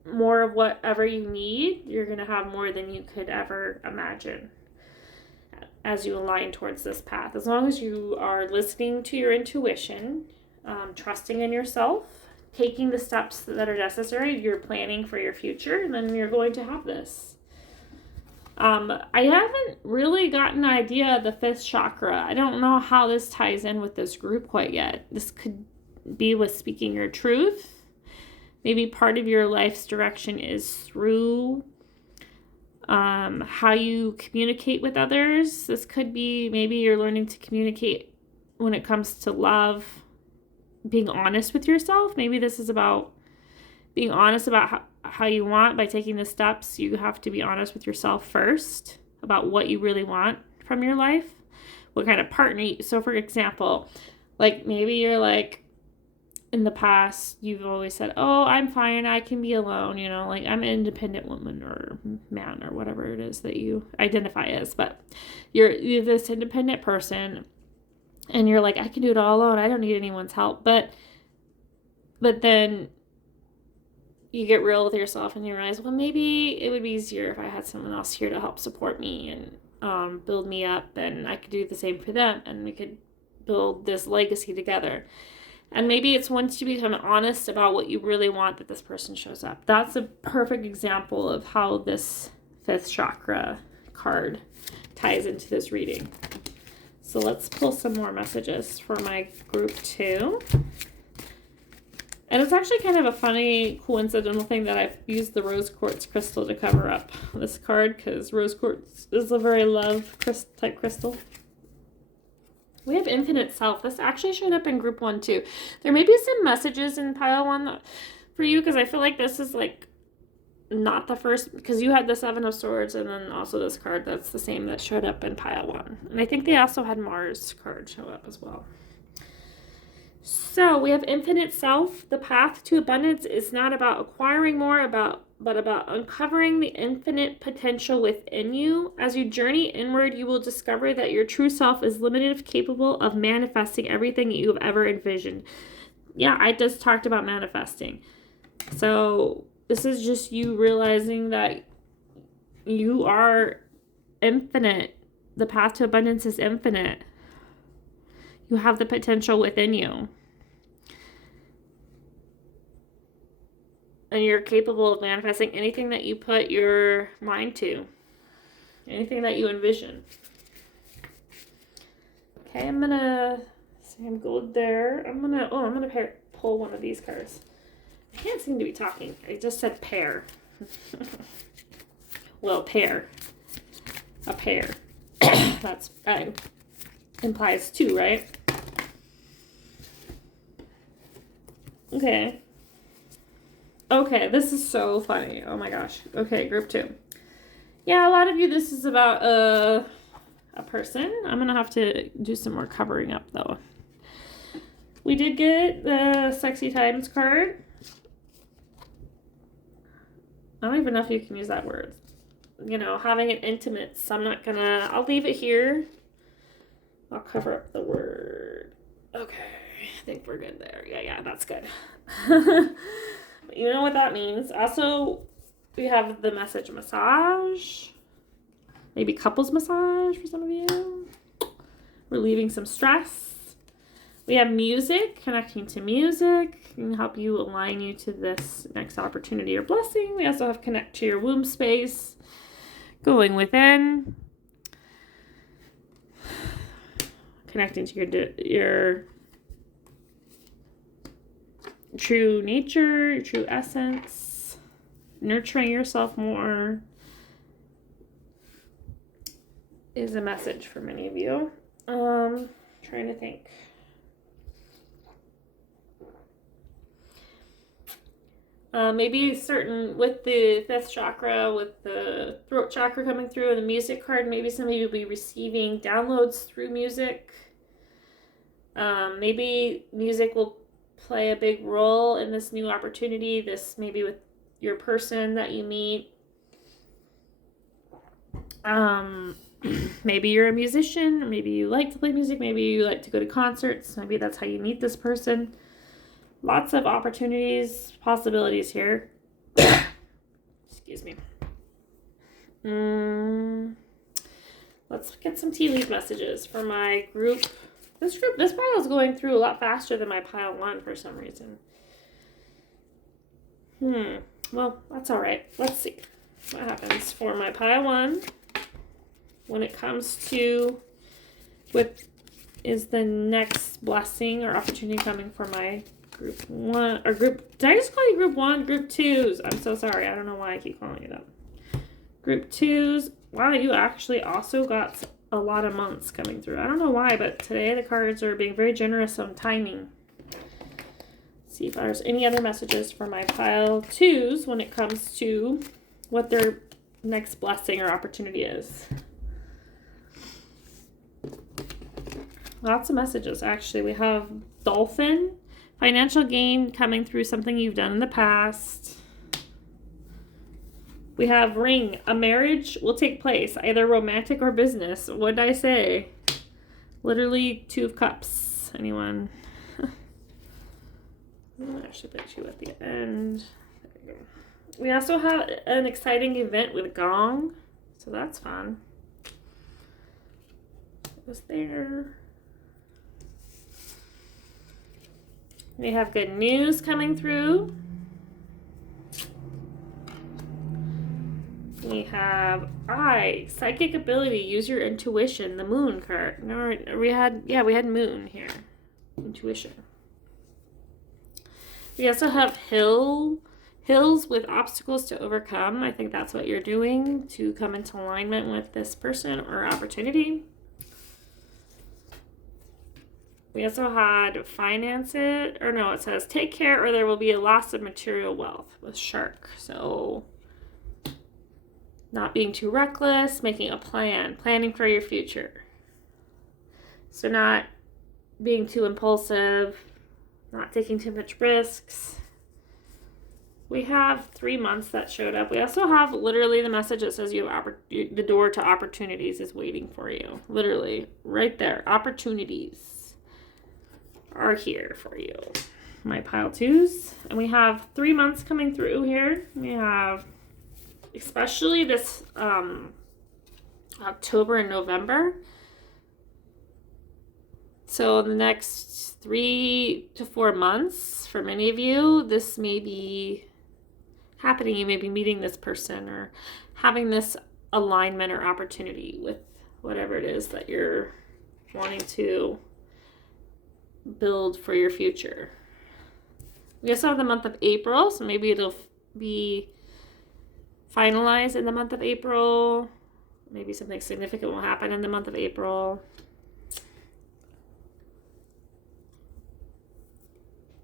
more of whatever you need. You're going to have more than you could ever imagine as you align towards this path. As long as you are listening to your intuition, trusting in yourself taking the steps that are necessary. You're planning for your future, and then you're going to have this. I haven't really gotten an idea of the fifth chakra. I don't know how this ties in with this group quite yet. This could be with speaking your truth. Maybe part of your life's direction is through how you communicate with others. This could be maybe you're learning to communicate when it comes to love, being honest with yourself. Maybe this is about being honest about how you want. By taking the steps, you have to be honest with yourself first about what you really want from your life, what kind of partner. So for example, like maybe you're like, in the past, you've always said, oh, I'm fine, I can be alone, you know, like I'm an independent woman or man or whatever it is that you identify as, but you're this independent person and you're like, I can do it all alone, I don't need anyone's help, but then you get real with yourself and you realize, well, maybe it would be easier if I had someone else here to help support me and build me up, and I could do the same for them, and we could build this legacy together. And maybe it's once you become honest about what you really want that this person shows up. That's a perfect example of how this fifth chakra card ties into this reading. So let's pull some more messages for my group 2. And it's actually kind of a funny coincidental thing that I've used the rose quartz crystal to cover up this card, because rose quartz is a very love type crystal. We have infinite self. This actually showed up in group 1 too. There may be some messages in pile 1 for you, because I feel like this is like not the first, because you had the 7 of swords and then also this card that's the same that showed up in pile 1. And I think they also had Mars card show up as well. So we have infinite self. The path to abundance is not about acquiring more, but about uncovering the infinite potential within you. As you journey inward, you will discover that your true self is limited, capable of manifesting everything you have ever envisioned. Yeah, I just talked about manifesting. So this is just you realizing that you are infinite. The path to abundance is infinite. You have the potential within you. And you're capable of manifesting anything that you put your mind to. Anything that you envision. Okay, I'm going to say I'm good there. I'm going to pull one of these cards. I can't seem to be talking. I just said pair. Well, pair. A pair. That's implies 2, right? Okay. Okay, this is so funny. Oh my gosh. Okay, group 2. Yeah, a lot of you, this is about a person. I'm going to have to do some more covering up, though. We did get the Sexy Times card. I don't even know if you can use that word. You know, having an intimate. So I'm not going to... I'll leave it here. I'll cover up the word. Okay, I think we're good there. Yeah, that's good. You know what that means. Also, we have the message massage. Maybe couples massage for some of you. Relieving some stress. We have music, connecting to music. Can help you align you to this next opportunity or blessing. We also have connect to your womb space. Going within. Connecting to your true nature, your true essence, nurturing yourself more is a message for many of you. Trying to think. Maybe certain with the 5th chakra, with the throat chakra coming through and the music card, maybe some of you will be receiving downloads through music. Maybe music will play a big role in this new opportunity, this maybe with your person that you meet. Maybe you're a musician, or maybe you like to play music, maybe you like to go to concerts, maybe that's how you meet this person. Lots of opportunities, possibilities here. Excuse me. Let's get some tea leaf messages for my group. This pile is going through a lot faster than my pile 1 for some reason. Well, that's all right. Let's see what happens for my pile 1 when it comes to what is the next blessing or opportunity coming for my group 1 or group. Did I just call you group 1? Group 2s. I'm so sorry. I don't know why I keep calling you that. Group 2s. Wow, you actually also got a lot of months coming through. I don't know why, but today the cards are being very generous on timing. See if there's any other messages for my pile 2s when it comes to what their next blessing or opportunity is. Lots of messages, actually. We have dolphin, financial gain coming through something you've done in the past. We have ring, a marriage will take place, either romantic or business. What did I say? Literally 2 of cups. Anyone? I'll actually put you at the end. There we go. We also have an exciting event with gong, so that's fun. It was there. We have good news coming through. We have psychic ability, use your intuition, the moon card. No, we had moon here. Intuition. We also have hills with obstacles to overcome. I think that's what you're doing to come into alignment with this person or opportunity. We also had it says take care or there will be a loss of material wealth with shark. So not being too reckless, making a plan, planning for your future. So not being too impulsive, not taking too much risks. We have 3 months that showed up. We also have literally the message that says the door to opportunities is waiting for you. Literally, right there. Opportunities are here for you. My pile 2s. And we have 3 months coming through here. We have especially this October and November. So the next 3 to 4 months, for many of you, this may be happening. You may be meeting this person or having this alignment or opportunity with whatever it is that you're wanting to build for your future. We also have the month of April, so maybe it'll be finalized in the month of April. Maybe something significant will happen in the month of April.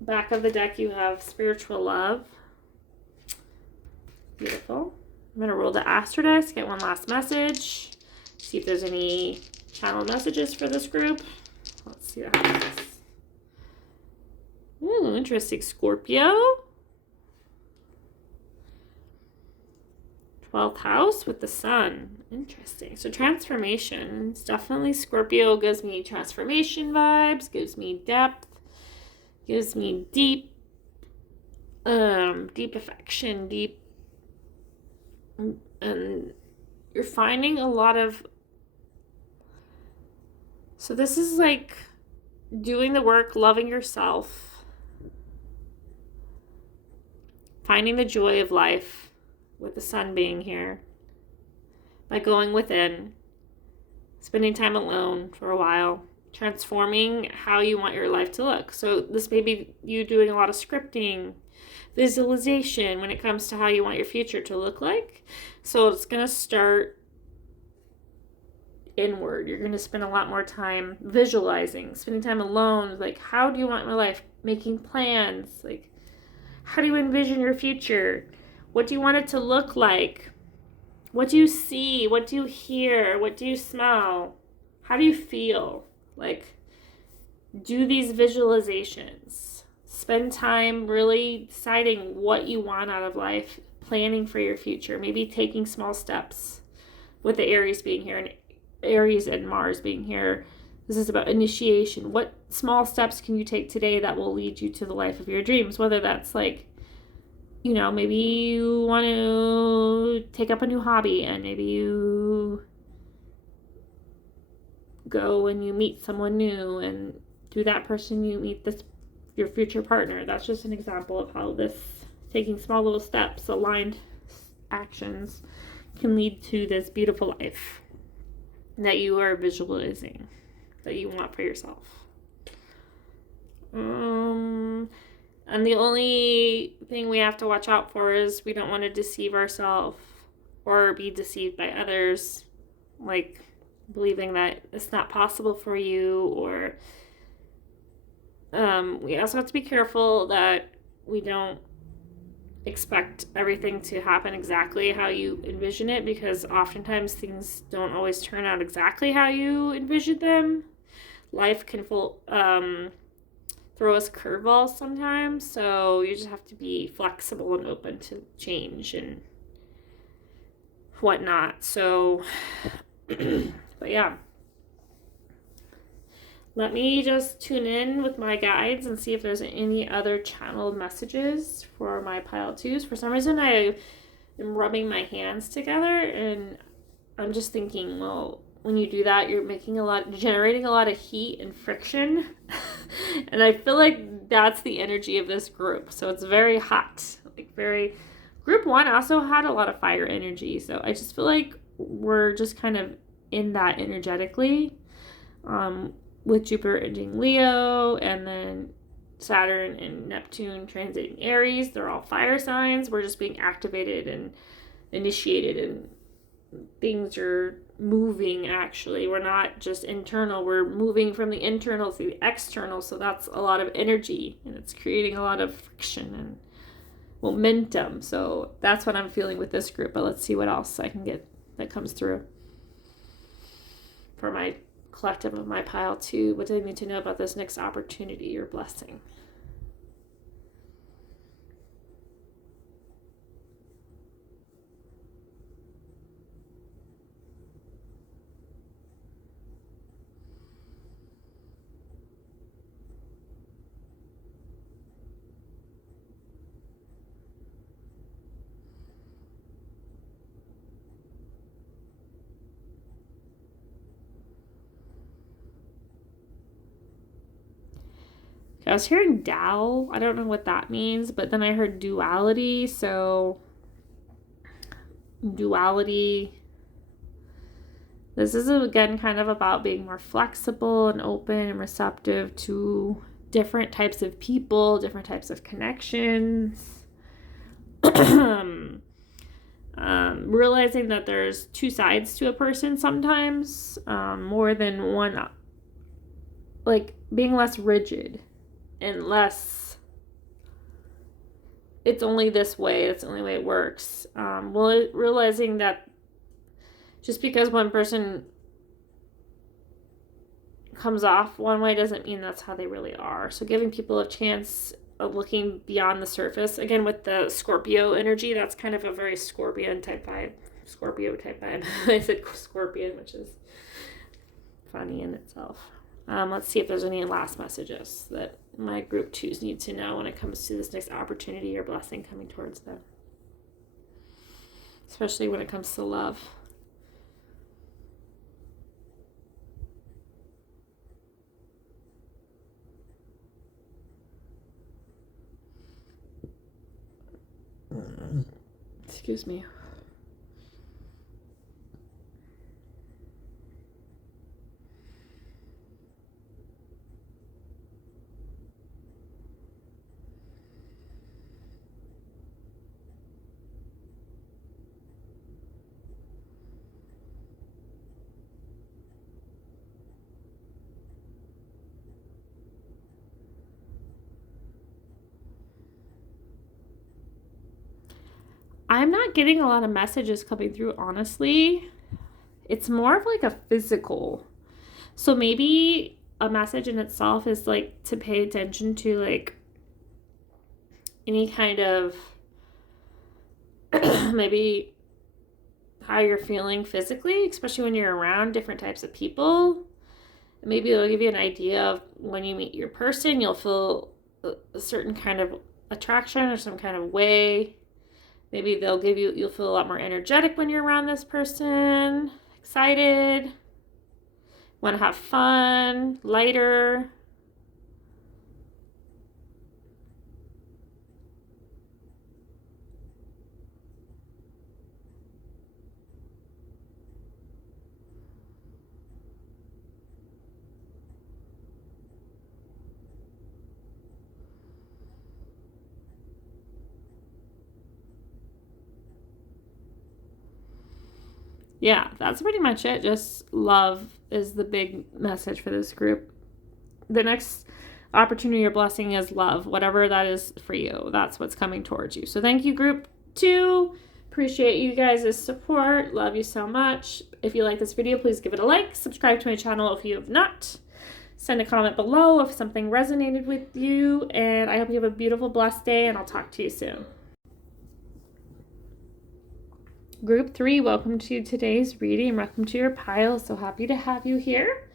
Back of the deck, you have spiritual love. Beautiful. I'm going to roll the Astrodice, get one last message. See if there's any channel messages for this group. Let's see what happens. Ooh, interesting. Scorpio. 12th house with the sun. Interesting. So transformations. Definitely Scorpio gives me transformation vibes, gives me depth, gives me deep affection, and you're finding a lot of, so this is like doing the work, loving yourself, finding the joy of life with the sun being here by going within, spending time alone for a while, transforming how you want your life to look. So this may be you doing a lot of scripting, visualization when it comes to how you want your future to look like. So it's going to start inward. You're going to spend a lot more time visualizing, spending time alone. Like, how do you want your life? Making plans. Like, how do you envision your future? What do you want it to look like? What do you see? What do you hear? What do you smell? How do you feel? Like, do these visualizations. Spend time really deciding what you want out of life, planning for your future, maybe taking small steps with the Aries being here and Aries and Mars being here. This is about initiation. What small steps can you take today that will lead you to the life of your dreams? Whether that's like, you know, maybe you want to take up a new hobby and maybe you go and you meet someone new and through that person you meet your future partner. That's just an example of how this taking small little steps, aligned actions can lead to this beautiful life that you are visualizing, that you want for yourself. And the only thing we have to watch out for is we don't want to deceive ourselves or be deceived by others, like believing that it's not possible for you, or we also have to be careful that we don't expect everything to happen exactly how you envision it, because oftentimes things don't always turn out exactly how you envision them. Life can throw us curveballs sometimes, so you just have to be flexible and open to change and whatnot. So, but yeah. Let me just tune in with my guides and see if there's any other channeled messages for my pile twos. For some reason, I am rubbing my hands together, and I'm just thinking, well, when you do that, you're generating a lot of heat and friction. And I feel like that's the energy of this group. So it's very hot, group one also had a lot of fire energy. So I just feel like we're just kind of in that energetically. With Jupiter ending Leo, and then Saturn and Neptune transiting Aries. They're all fire signs. We're just being activated and initiated, and things are moving, actually. We're not just internal. We're moving from the internal to the external, so that's a lot of energy, and it's creating a lot of friction and momentum. So that's what I'm feeling with this group, but let's see what else I can get that comes through for my collective of my pile two. What do I need to know about this next opportunity or blessing? I was hearing Tao. I don't know what that means, but then I heard duality. So, duality. This is, again, kind of about being more flexible and open and receptive to different types of people, different types of connections. Realizing that there's two sides to a person sometimes, more than one, like being less rigid. And less, it's only this way, it's the only way it works. Realizing that just because one person comes off one way doesn't mean that's how they really are. So giving people a chance of looking beyond the surface. Again, with the Scorpio energy, that's kind of a very Scorpio type vibe. I said Scorpion, which is funny in itself. Let's see if there's any last messages that my group twos need to know when it comes to this next opportunity or blessing coming towards them. Especially when it comes to love. Excuse me. I'm not getting a lot of messages coming through, honestly. It's more of like a physical. So maybe a message in itself is like to pay attention to like any kind of maybe how you're feeling physically, especially when you're around different types of people. Maybe it'll give you an idea of when you meet your person, you'll feel a certain kind of attraction or some kind of way. Maybe you'll feel a lot more energetic when you're around this person, excited, want to have fun, lighter. yeah, that's pretty much it. Just love is the big message for this group. The next opportunity or blessing is love, whatever that is for you. That's what's coming towards you. So thank you, group 2. Appreciate you guys' support. Love you so much. If you like this video, please give it a like. Subscribe to my channel if you have not. Send a comment below if something resonated with you. And I hope you have a beautiful, blessed day, and I'll talk to you soon. Group 3, welcome to today's reading. Welcome to your pile. So happy to have you here.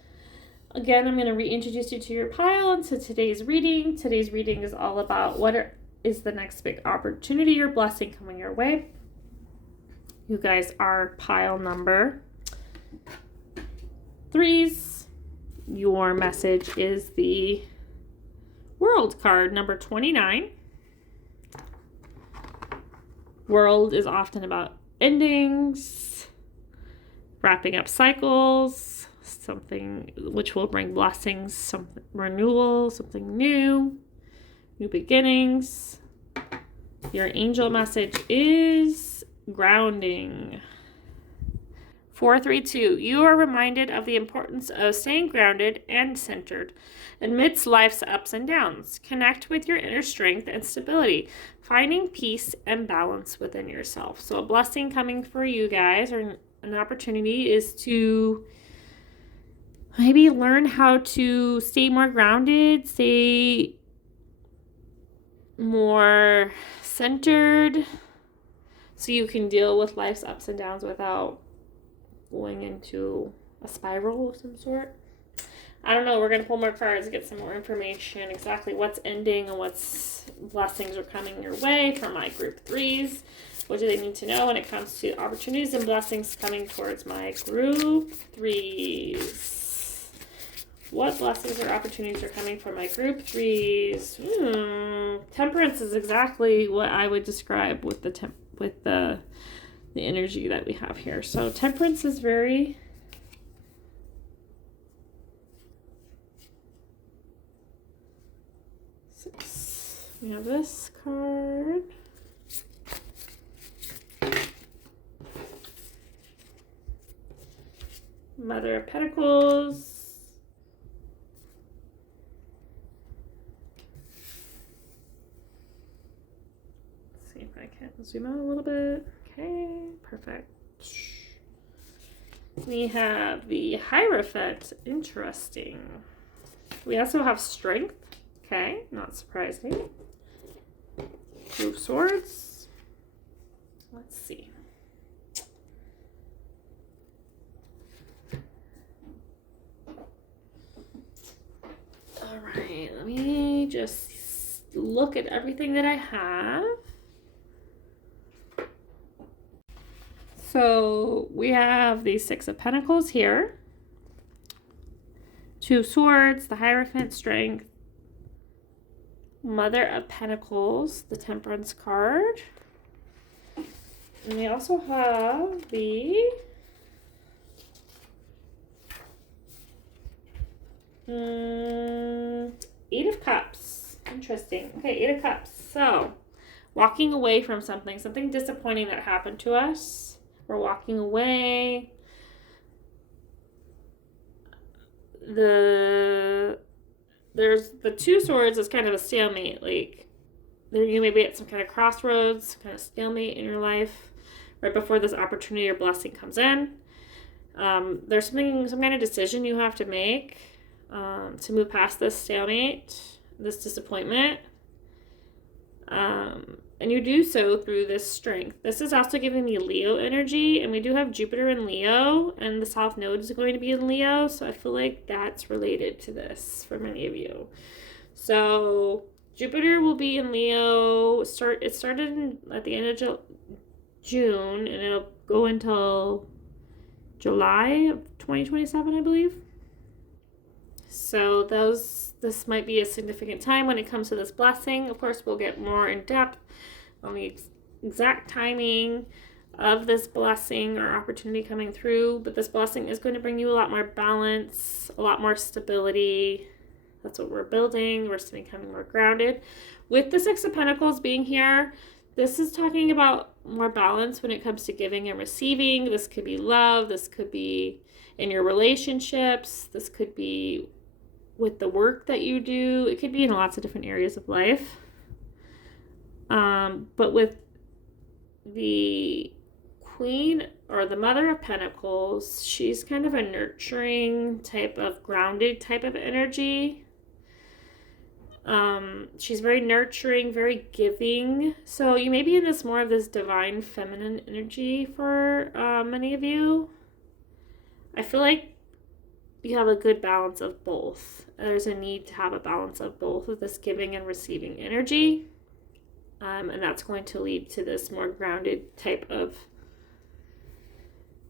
Again, I'm going to reintroduce you to your pile and to today's reading. Today's reading is all about what is the next big opportunity or blessing coming your way. You guys are pile number 3s. Your message is the World card, number 29. World is often about endings, wrapping up cycles, something which will bring blessings, some renewal, something new beginnings. Your angel message is grounding. 432. You are reminded of the importance of staying grounded and centered amidst life's ups and downs. Connect with your inner strength and stability, finding peace and balance within yourself. So a blessing coming for you guys, or an opportunity, is to maybe learn how to stay more grounded, stay more centered, so you can deal with life's ups and downs without going into a spiral of some sort. I don't know. We're going to pull more cards and get some more information, exactly what's ending and what's blessings are coming your way for my group 3s. What do they need to know when it comes to opportunities and blessings coming towards my group 3s? What blessings or opportunities are coming for my group 3s? Temperance is exactly what I would describe with the energy that we have here. So temperance is very we have this card. Mother of Pentacles. Let's see if I can zoom out a little bit. Okay, perfect. We have the Hierophant. Interesting. We also have Strength. Okay, not surprising. Two of Swords. Let's see. All right, let me just look at everything that I have. So we have the Six of Pentacles here, Two of Swords, the Hierophant, Strength, Mother of Pentacles, the Temperance card, and we also have the Eight of Cups. Interesting. Okay, Eight of Cups. So walking away from something disappointing that happened to us. We're walking away. There's the Two of Swords is kind of a stalemate. Like you may be at some kind of crossroads, some kind of stalemate in your life right before this opportunity or blessing comes in. There's some kind of decision you have to make to move past this stalemate, this disappointment. And you do so through this strength. This is also giving me Leo energy, and we do have Jupiter in Leo, and the South Node is going to be in Leo, so I feel like that's related to this for many of you. So Jupiter will be in Leo. It started at the end of June, and it'll go until July of 2027, I believe. So this might be a significant time when it comes to this blessing. Of course, we'll get more in depth on the exact timing of this blessing or opportunity coming through. But this blessing is going to bring you a lot more balance, a lot more stability. That's what we're building. We're becoming more grounded. With the Six of Pentacles being here, this is talking about more balance when it comes to giving and receiving. This could be love. This could be in your relationships. This could be with the work that you do. It could be in lots of different areas of life. But with the Queen or the Mother of Pentacles, she's kind of a nurturing type of grounded type of energy. She's very nurturing, very giving. So you may be in this more of this divine feminine energy for many of you. I feel like you have a good balance of both. There's a need to have a balance of both with this giving and receiving energy. And that's going to lead to this more grounded type of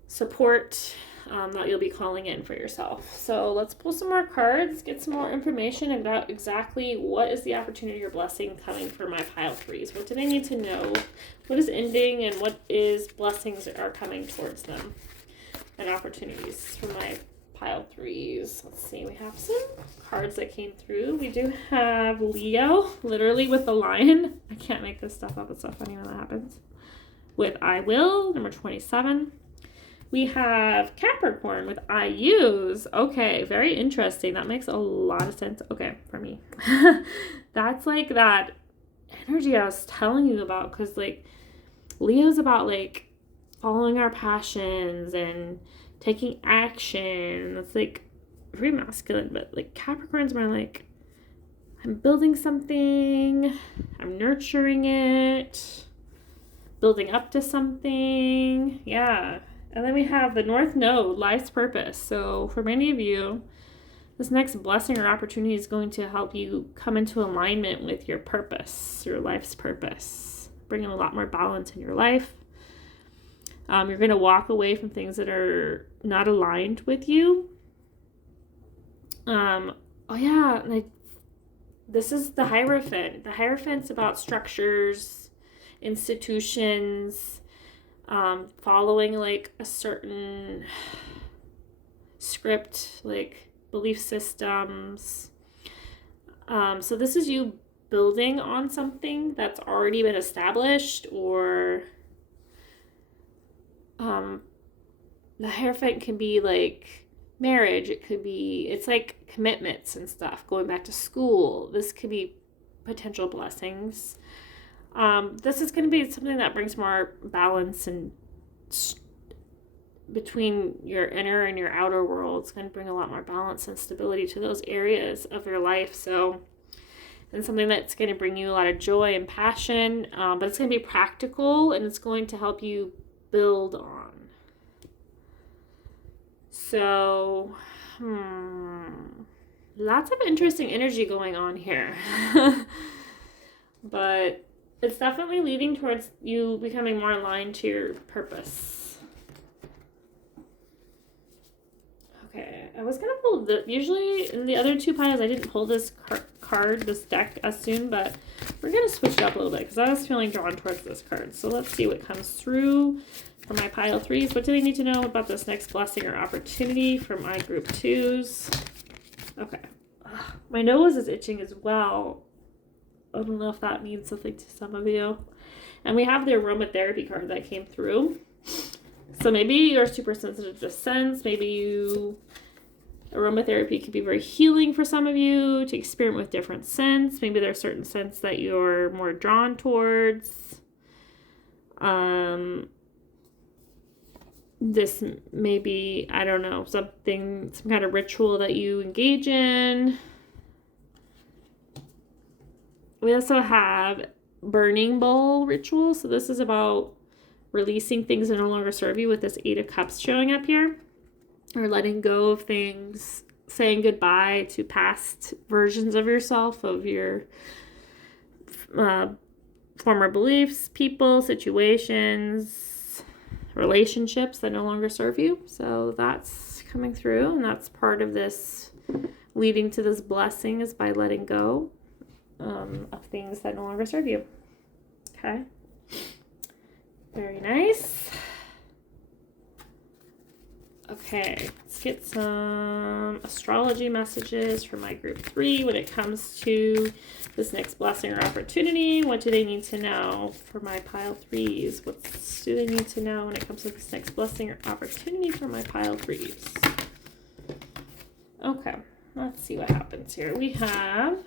support that you'll be calling in for yourself. So let's pull some more cards, get some more information about exactly what is the opportunity or blessing coming for my pile threes. What do they need to know? What is ending and what is blessings are coming towards them and opportunities for my pile threes. Let's see, we have some cards that came through. We do have Leo, literally with the lion. I can't make this stuff up. It's so funny when that happens. With I will, number 27. We have Capricorn with I use. Okay, very interesting. That makes a lot of sense. Okay, for me. That's like that energy I was telling you about, because like Leo's about like following our passions and taking action. It's like very masculine, but like Capricorn's more like I'm building something, I'm nurturing it, building up to something. Yeah. And then we have the North Node, life's purpose. So for many of you, this next blessing or opportunity is going to help you come into alignment with your purpose, your life's purpose, bringing a lot more balance in your life. You're going to walk away from things that are not aligned with you. This is the Hierophant. The Hierophant's about structures, institutions, following like a certain script, like belief systems. So this is you building on something that's already been established, or the Hierophant can be like marriage. It's like commitments and stuff, going back to school. This could be potential blessings. This is going to be something that brings more balance and between your inner and your outer world. It's going to bring a lot more balance and stability to those areas of your life. So, and something that's going to bring you a lot of joy and passion, but it's going to be practical and it's going to help you build on. So, lots of interesting energy going on here. But it's definitely leading towards you becoming more aligned to your purpose. Okay, I was going to pull usually in the other two piles, I didn't pull this this deck as soon, but we're going to switch it up a little bit because I was feeling drawn towards this card. So let's see what comes through for my pile threes. What do they need to know about this next blessing or opportunity for my group twos? Okay. My nose is itching as well. I don't know if that means something to some of you. And we have the aromatherapy card that came through. So maybe you're super sensitive to scents. Maybe aromatherapy could be very healing for some of you to experiment with different scents. Maybe there are certain scents that you're more drawn towards. This may be, I don't know, some kind of ritual that you engage in. We also have burning bowl ritual. So this is about releasing things that no longer serve you, with this 8 of Cups showing up here. Or letting go of things, saying goodbye to past versions of yourself, of your former beliefs, people, situations, relationships that no longer serve you. So that's coming through, and that's part of this leading to this blessing, is by letting go of things that no longer serve you. Okay. Very nice. Okay. Okay, let's get some astrology messages for my group 3 when it comes to this next blessing or opportunity. What do they need to know for my pile 3s? What do they need to know when it comes to this next blessing or opportunity for my pile 3s? Okay, let's see what happens here. We have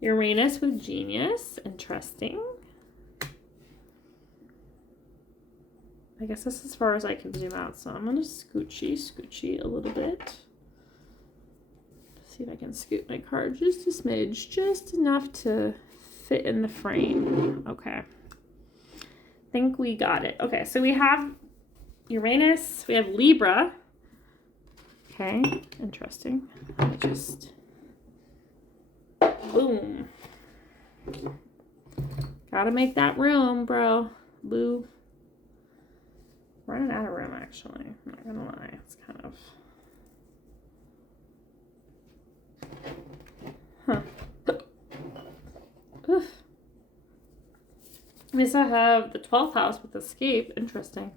Uranus with Genius. Interesting. I guess that's as far as I can zoom out, so I'm going to scoochy a little bit. See if I can scoot my card just a smidge, just enough to fit in the frame. Okay. I think we got it. Okay, so we have Uranus, we have Libra. Okay, interesting. Let me just, boom. Gotta make that room, bro. Boo. Running out of room, actually. I'm not gonna lie. It's kind of... Oof. At least I have the 12th house with escape. Interesting.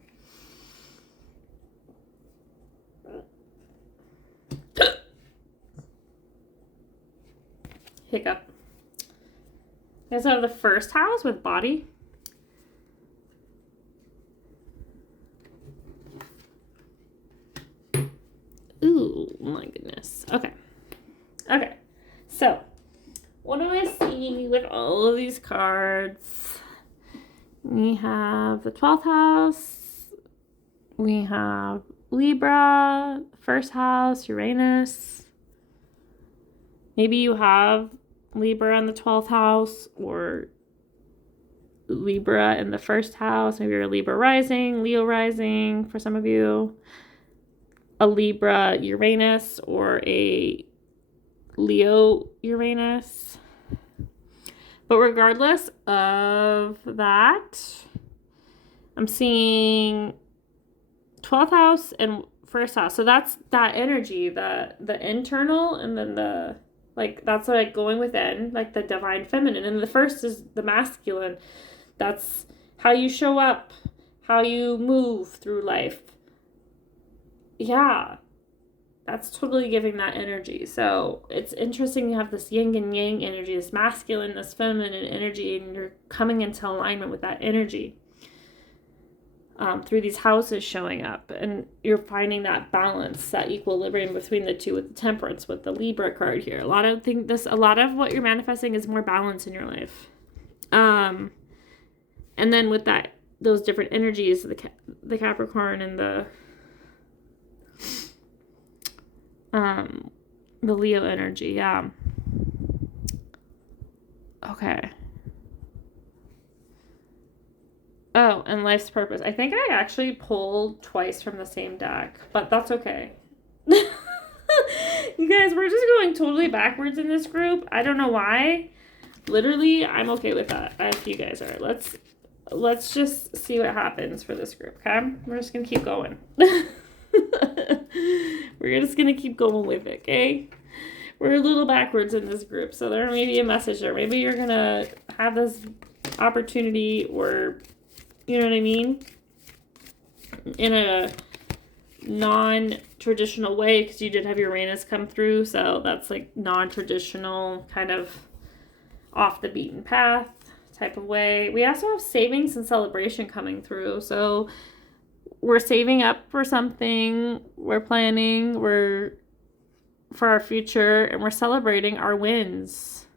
Hiccup. I guess I have the 1st house with body. Ooh, my goodness. Okay. Okay. So, what do I see with all of these cards? We have the 12th house. We have Libra, 1st house, Uranus. Maybe you have Libra in the 12th house or Libra in the 1st house. Maybe you're a Libra rising, Leo rising for some of you. A Libra Uranus or a Leo Uranus. But regardless of that, I'm seeing 12th house and 1st house. So that's that energy, the internal, and then the, like, that's like going within, like the divine feminine. And the 1st is the masculine. That's how you show up, how you move through life. Yeah, that's totally giving that energy. So it's interesting you have this yin and yang energy, this masculine, this feminine energy, and you're coming into alignment with that energy through these houses showing up. And you're finding that balance, that equilibrium between the two with the temperance, with the Libra card here. A lot of what you're manifesting is more balance in your life. And then with that, those different energies, the Capricorn and the Leo energy, yeah. Okay. Oh, and life's purpose. I think I actually pulled twice from the same deck, but that's okay. You guys, we're just going totally backwards in this group. I don't know why. Literally, I'm okay with that if you guys are. Let's just see what happens for this group, okay? We're just gonna keep going. We're just gonna keep going with it, okay? We're a little backwards in this group, so there may be a message there. Maybe you're gonna have this opportunity, or you know what I mean, in a non-traditional way, because you did have Uranus come through, so that's like non-traditional, kind of off the beaten path type of way. We also have savings and celebration coming through, so we're saving up for something, we're planning, we're for our future, and we're celebrating our wins.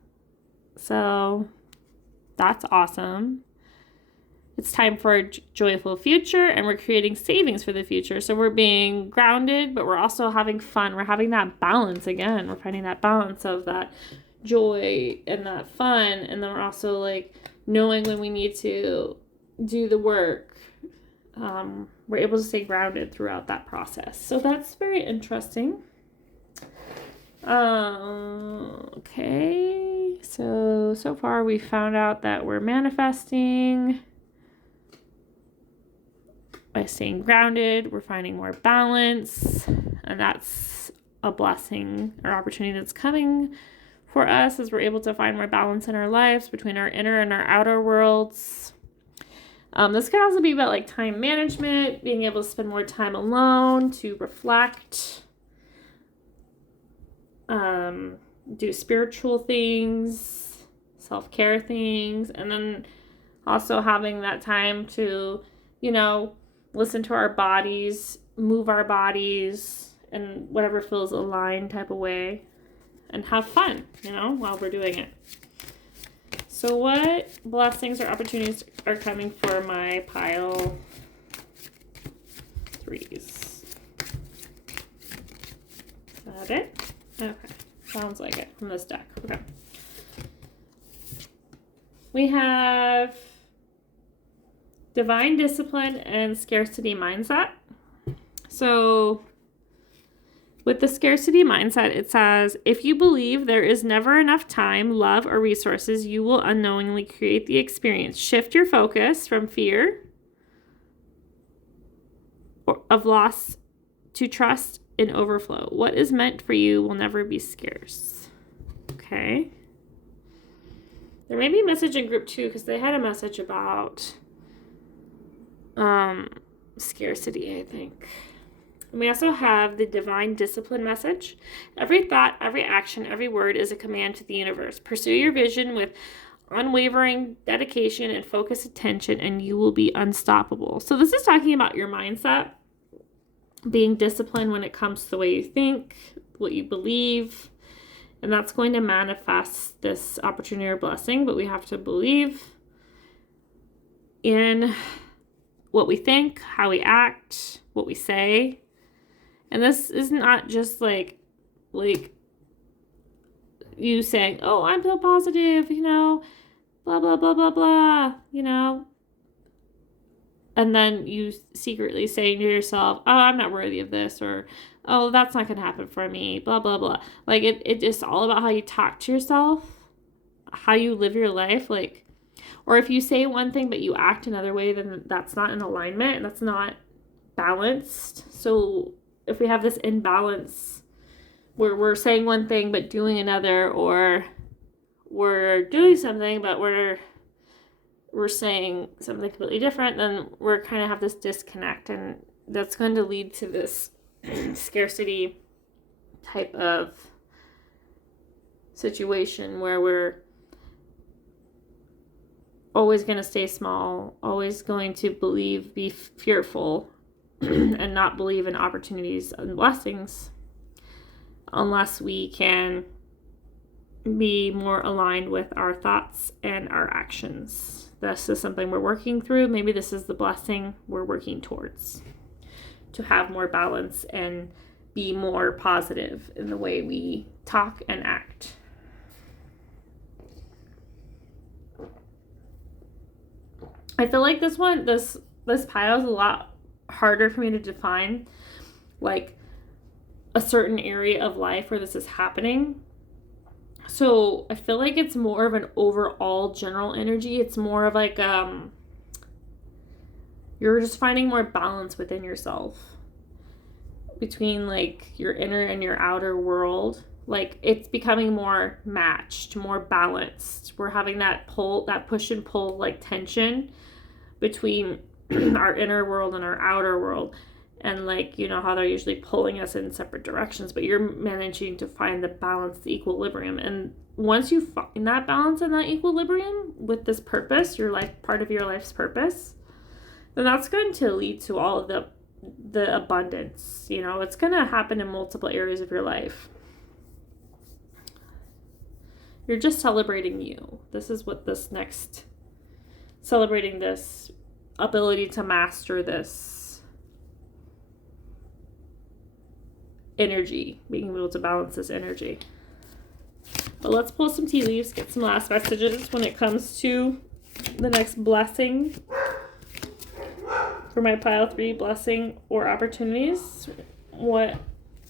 So that's awesome. It's time for a joyful future, and we're creating savings for the future. So we're being grounded, but we're also having fun. We're having that balance again. We're finding that balance of that joy and that fun, and then we're also like knowing when we need to do the work. We're able to stay grounded throughout that process. So that's very interesting. Okay. So far we found out that we're manifesting by staying grounded. We're finding more balance, and that's a blessing or opportunity that's coming for us as we're able to find more balance in our lives between our inner and our outer worlds. This could also be about like time management, being able to spend more time alone, to reflect, do spiritual things, self-care things, and then also having that time to, listen to our bodies, move our bodies in whatever feels aligned type of way, and have fun, while we're doing it. So what blessings or opportunities are coming for my pile 3s? Is that it? Okay. Sounds like it from this deck. Okay. We have divine discipline and scarcity mindset. So with the scarcity mindset, it says, if you believe there is never enough time, love, or resources, you will unknowingly create the experience. Shift your focus from fear of loss to trust in overflow. What is meant for you will never be scarce. Okay. There may be a message in group 2 because they had a message about scarcity, I think. And we also have the divine discipline message. Every thought, every action, every word is a command to the universe. Pursue your vision with unwavering dedication and focused attention, and you will be unstoppable. So this is talking about your mindset, being disciplined when it comes to the way you think, what you believe, and that's going to manifest this opportunity or blessing, but we have to believe in what we think, how we act, what we say. And this is not just like you saying, oh, I'm so positive, blah, blah, blah, blah, blah, and then you secretly saying to yourself, oh, I'm not worthy of this, or, oh, that's not going to happen for me, blah, blah, blah. Like, it's just all about how you talk to yourself, how you live your life, or if you say one thing but you act another way, then that's not in alignment, and that's not balanced. So if we have this imbalance where we're saying one thing but doing another, or we're doing something but we're saying something completely different, then we're kind of have this disconnect, and that's going to lead to this scarcity type of situation where we're always going to stay small, always going to be fearful, and not believe in opportunities and blessings unless we can be more aligned with our thoughts and our actions. This is something we're working through. Maybe this is the blessing we're working towards, to have more balance and be more positive in the way we talk and act. I feel like this pile is a lot harder for me to define, like a certain area of life where this is happening. So I feel like it's more of an overall general energy. It's more of like you're just finding more balance within yourself, between like your inner and your outer world. Like it's becoming more matched, more balanced. We're having that push and pull, like tension between our inner world and our outer world. And like, how they're usually pulling us in separate directions, but you're managing to find the balance, the equilibrium. And once you find that balance and that equilibrium with this purpose, part of your life's purpose, then that's going to lead to all of the abundance. It's going to happen in multiple areas of your life. You're just celebrating you. This is what this next, celebrating this ability to master this energy, being able to balance this energy. But let's pull some tea leaves, get some last messages when it comes to the next blessing for my pile 3 blessing or opportunities. What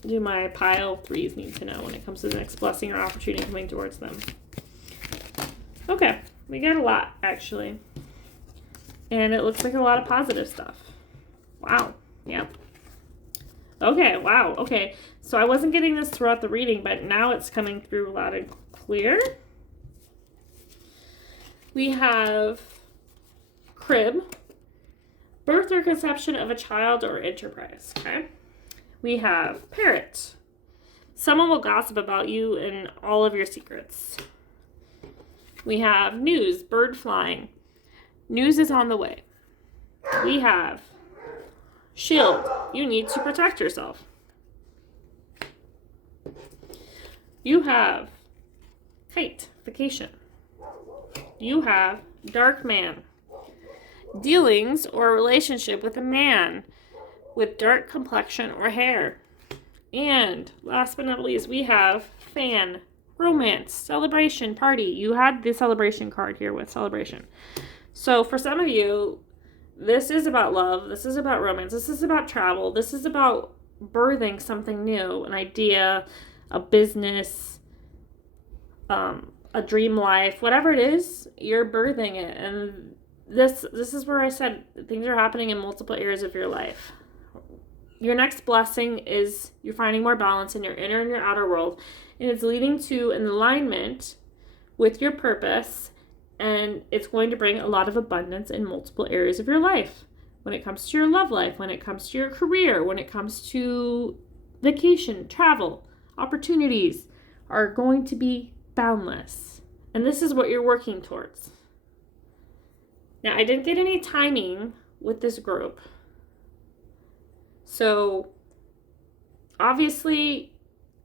do my pile 3s need to know when it comes to the next blessing or opportunity coming towards them? Okay, we got a lot actually. And it looks like a lot of positive stuff. Wow. Yep. Okay, wow. Okay, so I wasn't getting this throughout the reading, but now it's coming through loud and clear. We have crib, birth or conception of a child or enterprise. Okay. We have parrot. Someone will gossip about you and all of your secrets. We have news, bird flying. News is on the way. We have shield. You need to protect yourself. You have kite, vacation. You have dark man. Dealings or relationship with a man with dark complexion or hair. And last but not least, we have fan, romance, celebration, party. You had the celebration card here with celebration. So for some of you, this is about love. This is about romance. This is about travel. This is about birthing something new, an idea, a business, a dream life, whatever it is, you're birthing it. And this is where I said things are happening in multiple areas of your life. Your next blessing is you're finding more balance in your inner and your outer world, and it's leading to an alignment with your purpose, and it's going to bring a lot of abundance in multiple areas of your life. When it comes to your love life, when it comes to your career, when it comes to vacation, travel, opportunities are going to be boundless. And this is what you're working towards. Now, I didn't get any timing with this group. So, obviously,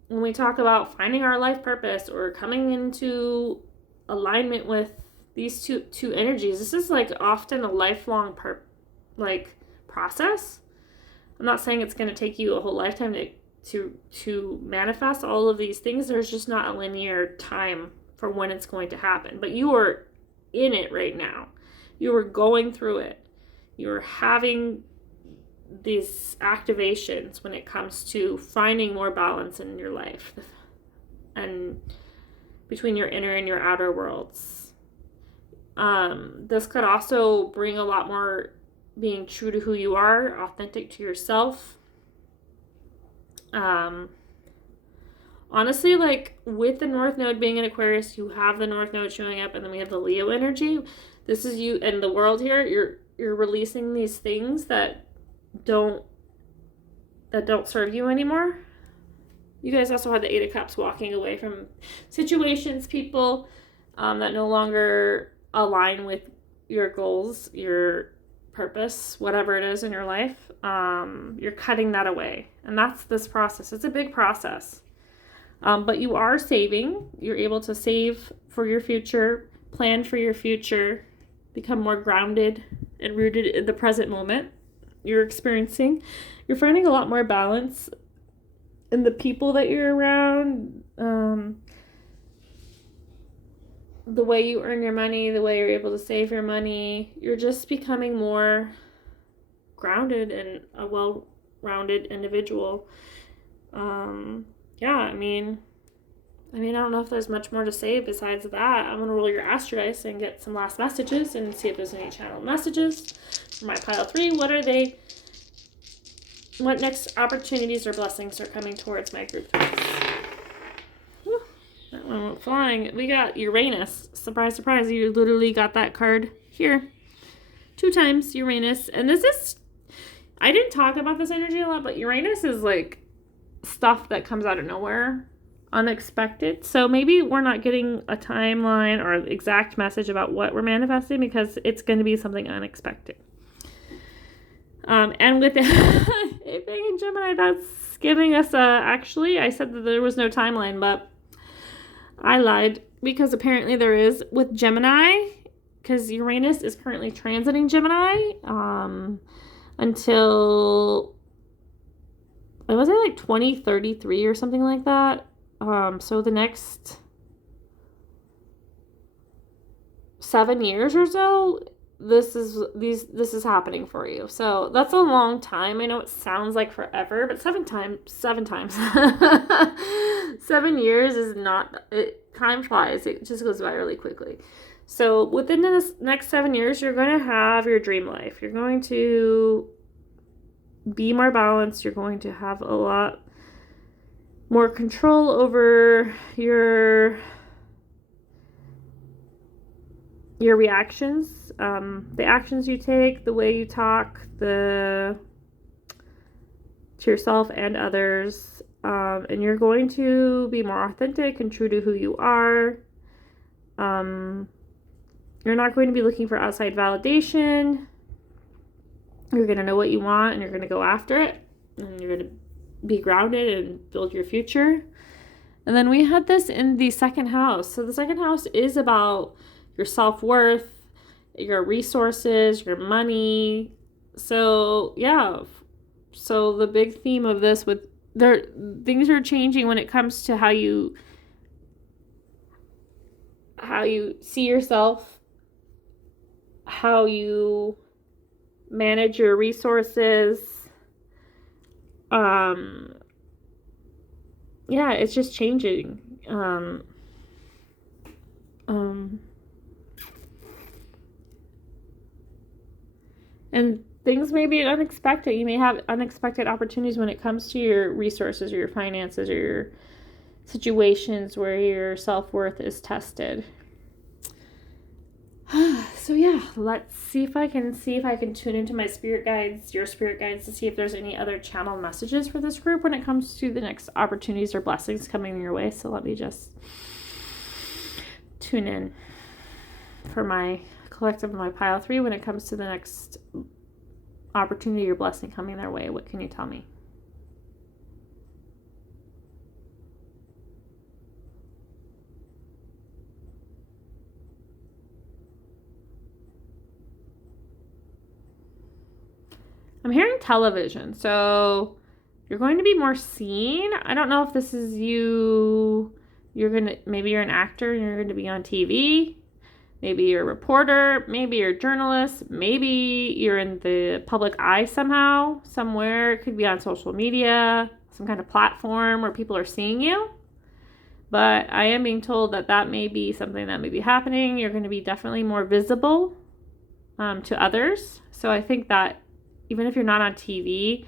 when we talk about finding our life purpose or coming into alignment with these two energies, this is like often a lifelong process. I'm not saying it's going to take you a whole lifetime to manifest all of these things. There's just not a linear time for when it's going to happen. But you are in it right now. You are going through it. You are having these activations when it comes to finding more balance in your life and between your inner and your outer worlds. This could also bring a lot more being true to who you are, authentic to yourself. Honestly, like with the North Node being in Aquarius, you have the North Node showing up, and then we have the Leo energy. This is you and the world here. You're releasing these things that don't serve you anymore. You guys also had the Eight of Cups, walking away from situations, people that no longer align with your goals, your purpose, whatever it is in your life. You're cutting that away, and that's this process. It's a big process, but you are saving. You're able to save for your future, plan for your future, become more grounded and rooted in the present moment you're experiencing. You're finding a lot more balance in the people that you're around, the way you earn your money, the way you're able to save your money. You're just becoming more grounded and a well-rounded individual. I don't know if there's much more to say besides that. I'm going to roll your astro dice and get some last messages and see if there's any channel messages for my pile 3. What are they? What next opportunities or blessings are coming towards my group? Whew, that one went flying. We got Uranus. Surprise, surprise. You literally got that card here. 2 times Uranus. And this is, I didn't talk about this energy a lot, but Uranus is like stuff that comes out of nowhere. Unexpected. So maybe we're not getting a timeline or exact message about what we're manifesting because it's going to be something unexpected. And with it being in Gemini, that's giving us actually, I said that there was no timeline, but I lied because apparently there is with Gemini, because Uranus is currently transiting Gemini until, was it like 2033 or something like that? So the next 7 years or so, this is happening for you. So that's a long time. I know it sounds like forever, but 7 times 7 years is not, time flies. It just goes by really quickly. So within the next 7 years, you're going to have your dream life. You're going to be more balanced. You're going to have a lot more control over your reactions the actions you take, the way you talk, to yourself and others. And you're going to be more authentic and true to who you are. You're not going to be looking for outside validation. You're going to know what you want and you're going to go after it. And you're going to be grounded and build your future. And then we had this in the second house. So the second house is about your self-worth, your resources, your money. So yeah. So the big theme of this things are changing when it comes to how you see yourself, how you manage your resources. Yeah, it's just changing. And things may be unexpected. You may have unexpected opportunities when it comes to your resources or your finances or your situations where your self-worth is tested. So yeah, let's see if I can tune into my spirit guides, your spirit guides, to see if there's any other channel messages for this group when it comes to the next opportunities or blessings coming your way. So let me just tune in for my collective of my pile 3 when it comes to the next opportunity or blessing coming their way. What can you tell me? I'm hearing television, so you're going to be more seen. I don't know if this is you. Maybe you're an actor and you're going to be on TV. Maybe you're a reporter. Maybe you're a journalist. Maybe you're in the public eye somehow, somewhere. It could be on social media, some kind of platform where people are seeing you. But I am being told that may be something that may be happening. You're going to be definitely more visible to others. So I think that even if you're not on TV,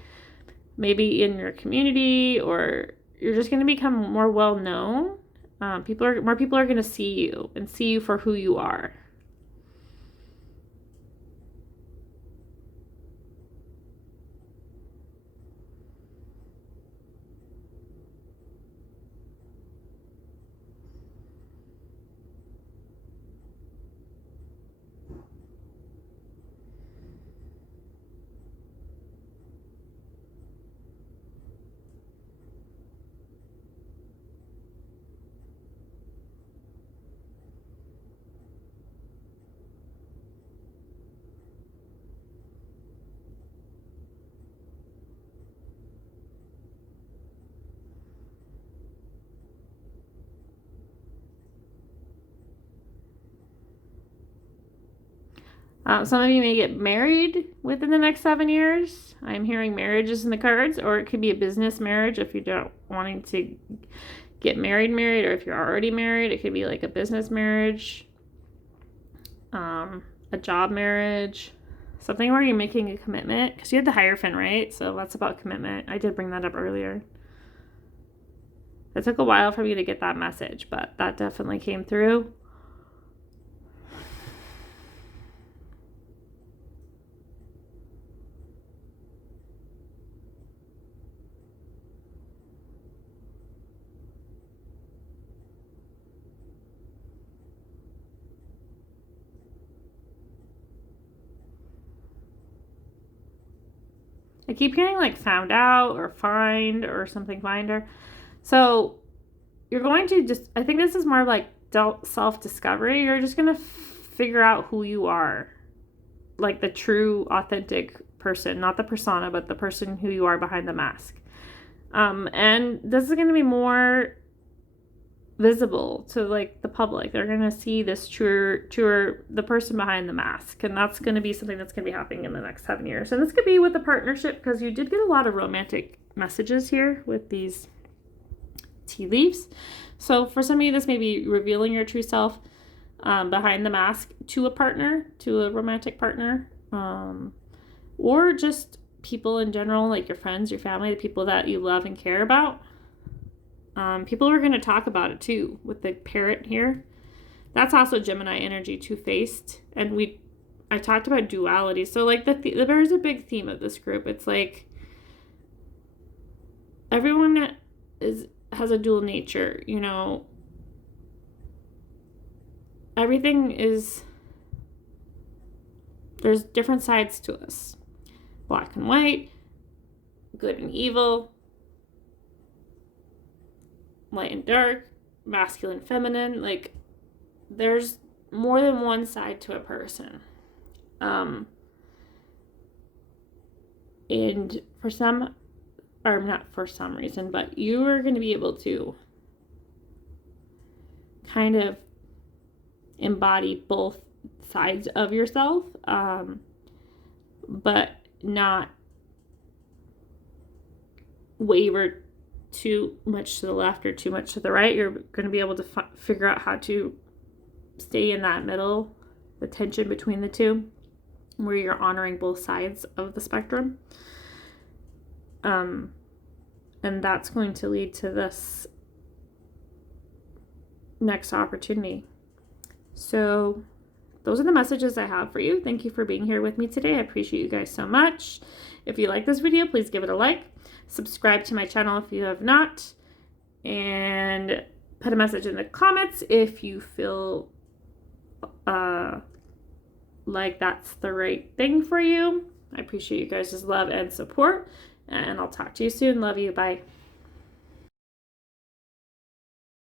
maybe in your community, or you're just going to become more well known. More people are going to see you and see you for who you are. Some of you may get married within the next 7 years. I'm hearing marriages in the cards, or it could be a business marriage if you don't wanting to get married, or if you're already married, it could be like a business marriage, a job marriage, something where you're making a commitment, because you had the Hierophant, right? So that's about commitment. I did bring that up earlier. It took a while for me to get that message, but that definitely came through. I keep hearing like found out or find or something finder. So you're going to I think this is more of like self-discovery. You're just going to figure out who you are. Like the true, authentic person, not the persona, but the person who you are behind the mask. And this is going to be more visible to like the public. They're going to see this truer, the person behind the mask. And that's going to be something that's going to be happening in the next 7 years. And this could be with a partnership, because you did get a lot of romantic messages here with these tea leaves. So for some of you, this may be revealing your true self behind the mask to a partner, to a romantic partner, or just people in general, like your friends, your family, the people that you love and care about. People are going to talk about it too with the parrot here. That's also Gemini energy, two-faced. And I talked about duality. So like there's a big theme of this group. It's like everyone has a dual nature, you know. Everything is, there's different sides to us. Black and white, good and evil, light and dark, masculine, feminine. Like, there's more than one side to a person. And for some, or not for some reason, but you are going to be able to kind of embody both sides of yourself, but not waver too much to the left or too much to the right. You're going to be able to figure out how to stay in that middle, the tension between the two, where you're honoring both sides of the spectrum. And that's going to lead to this next opportunity. So those are the messages I have for you. Thank you for being here with me today. I appreciate you guys so much. If you like this video, please give it a like. Subscribe to my channel if you have not. And put a message in the comments if you feel like that's the right thing for you. I appreciate you guys' love and support. And I'll talk to you soon. Love you. Bye.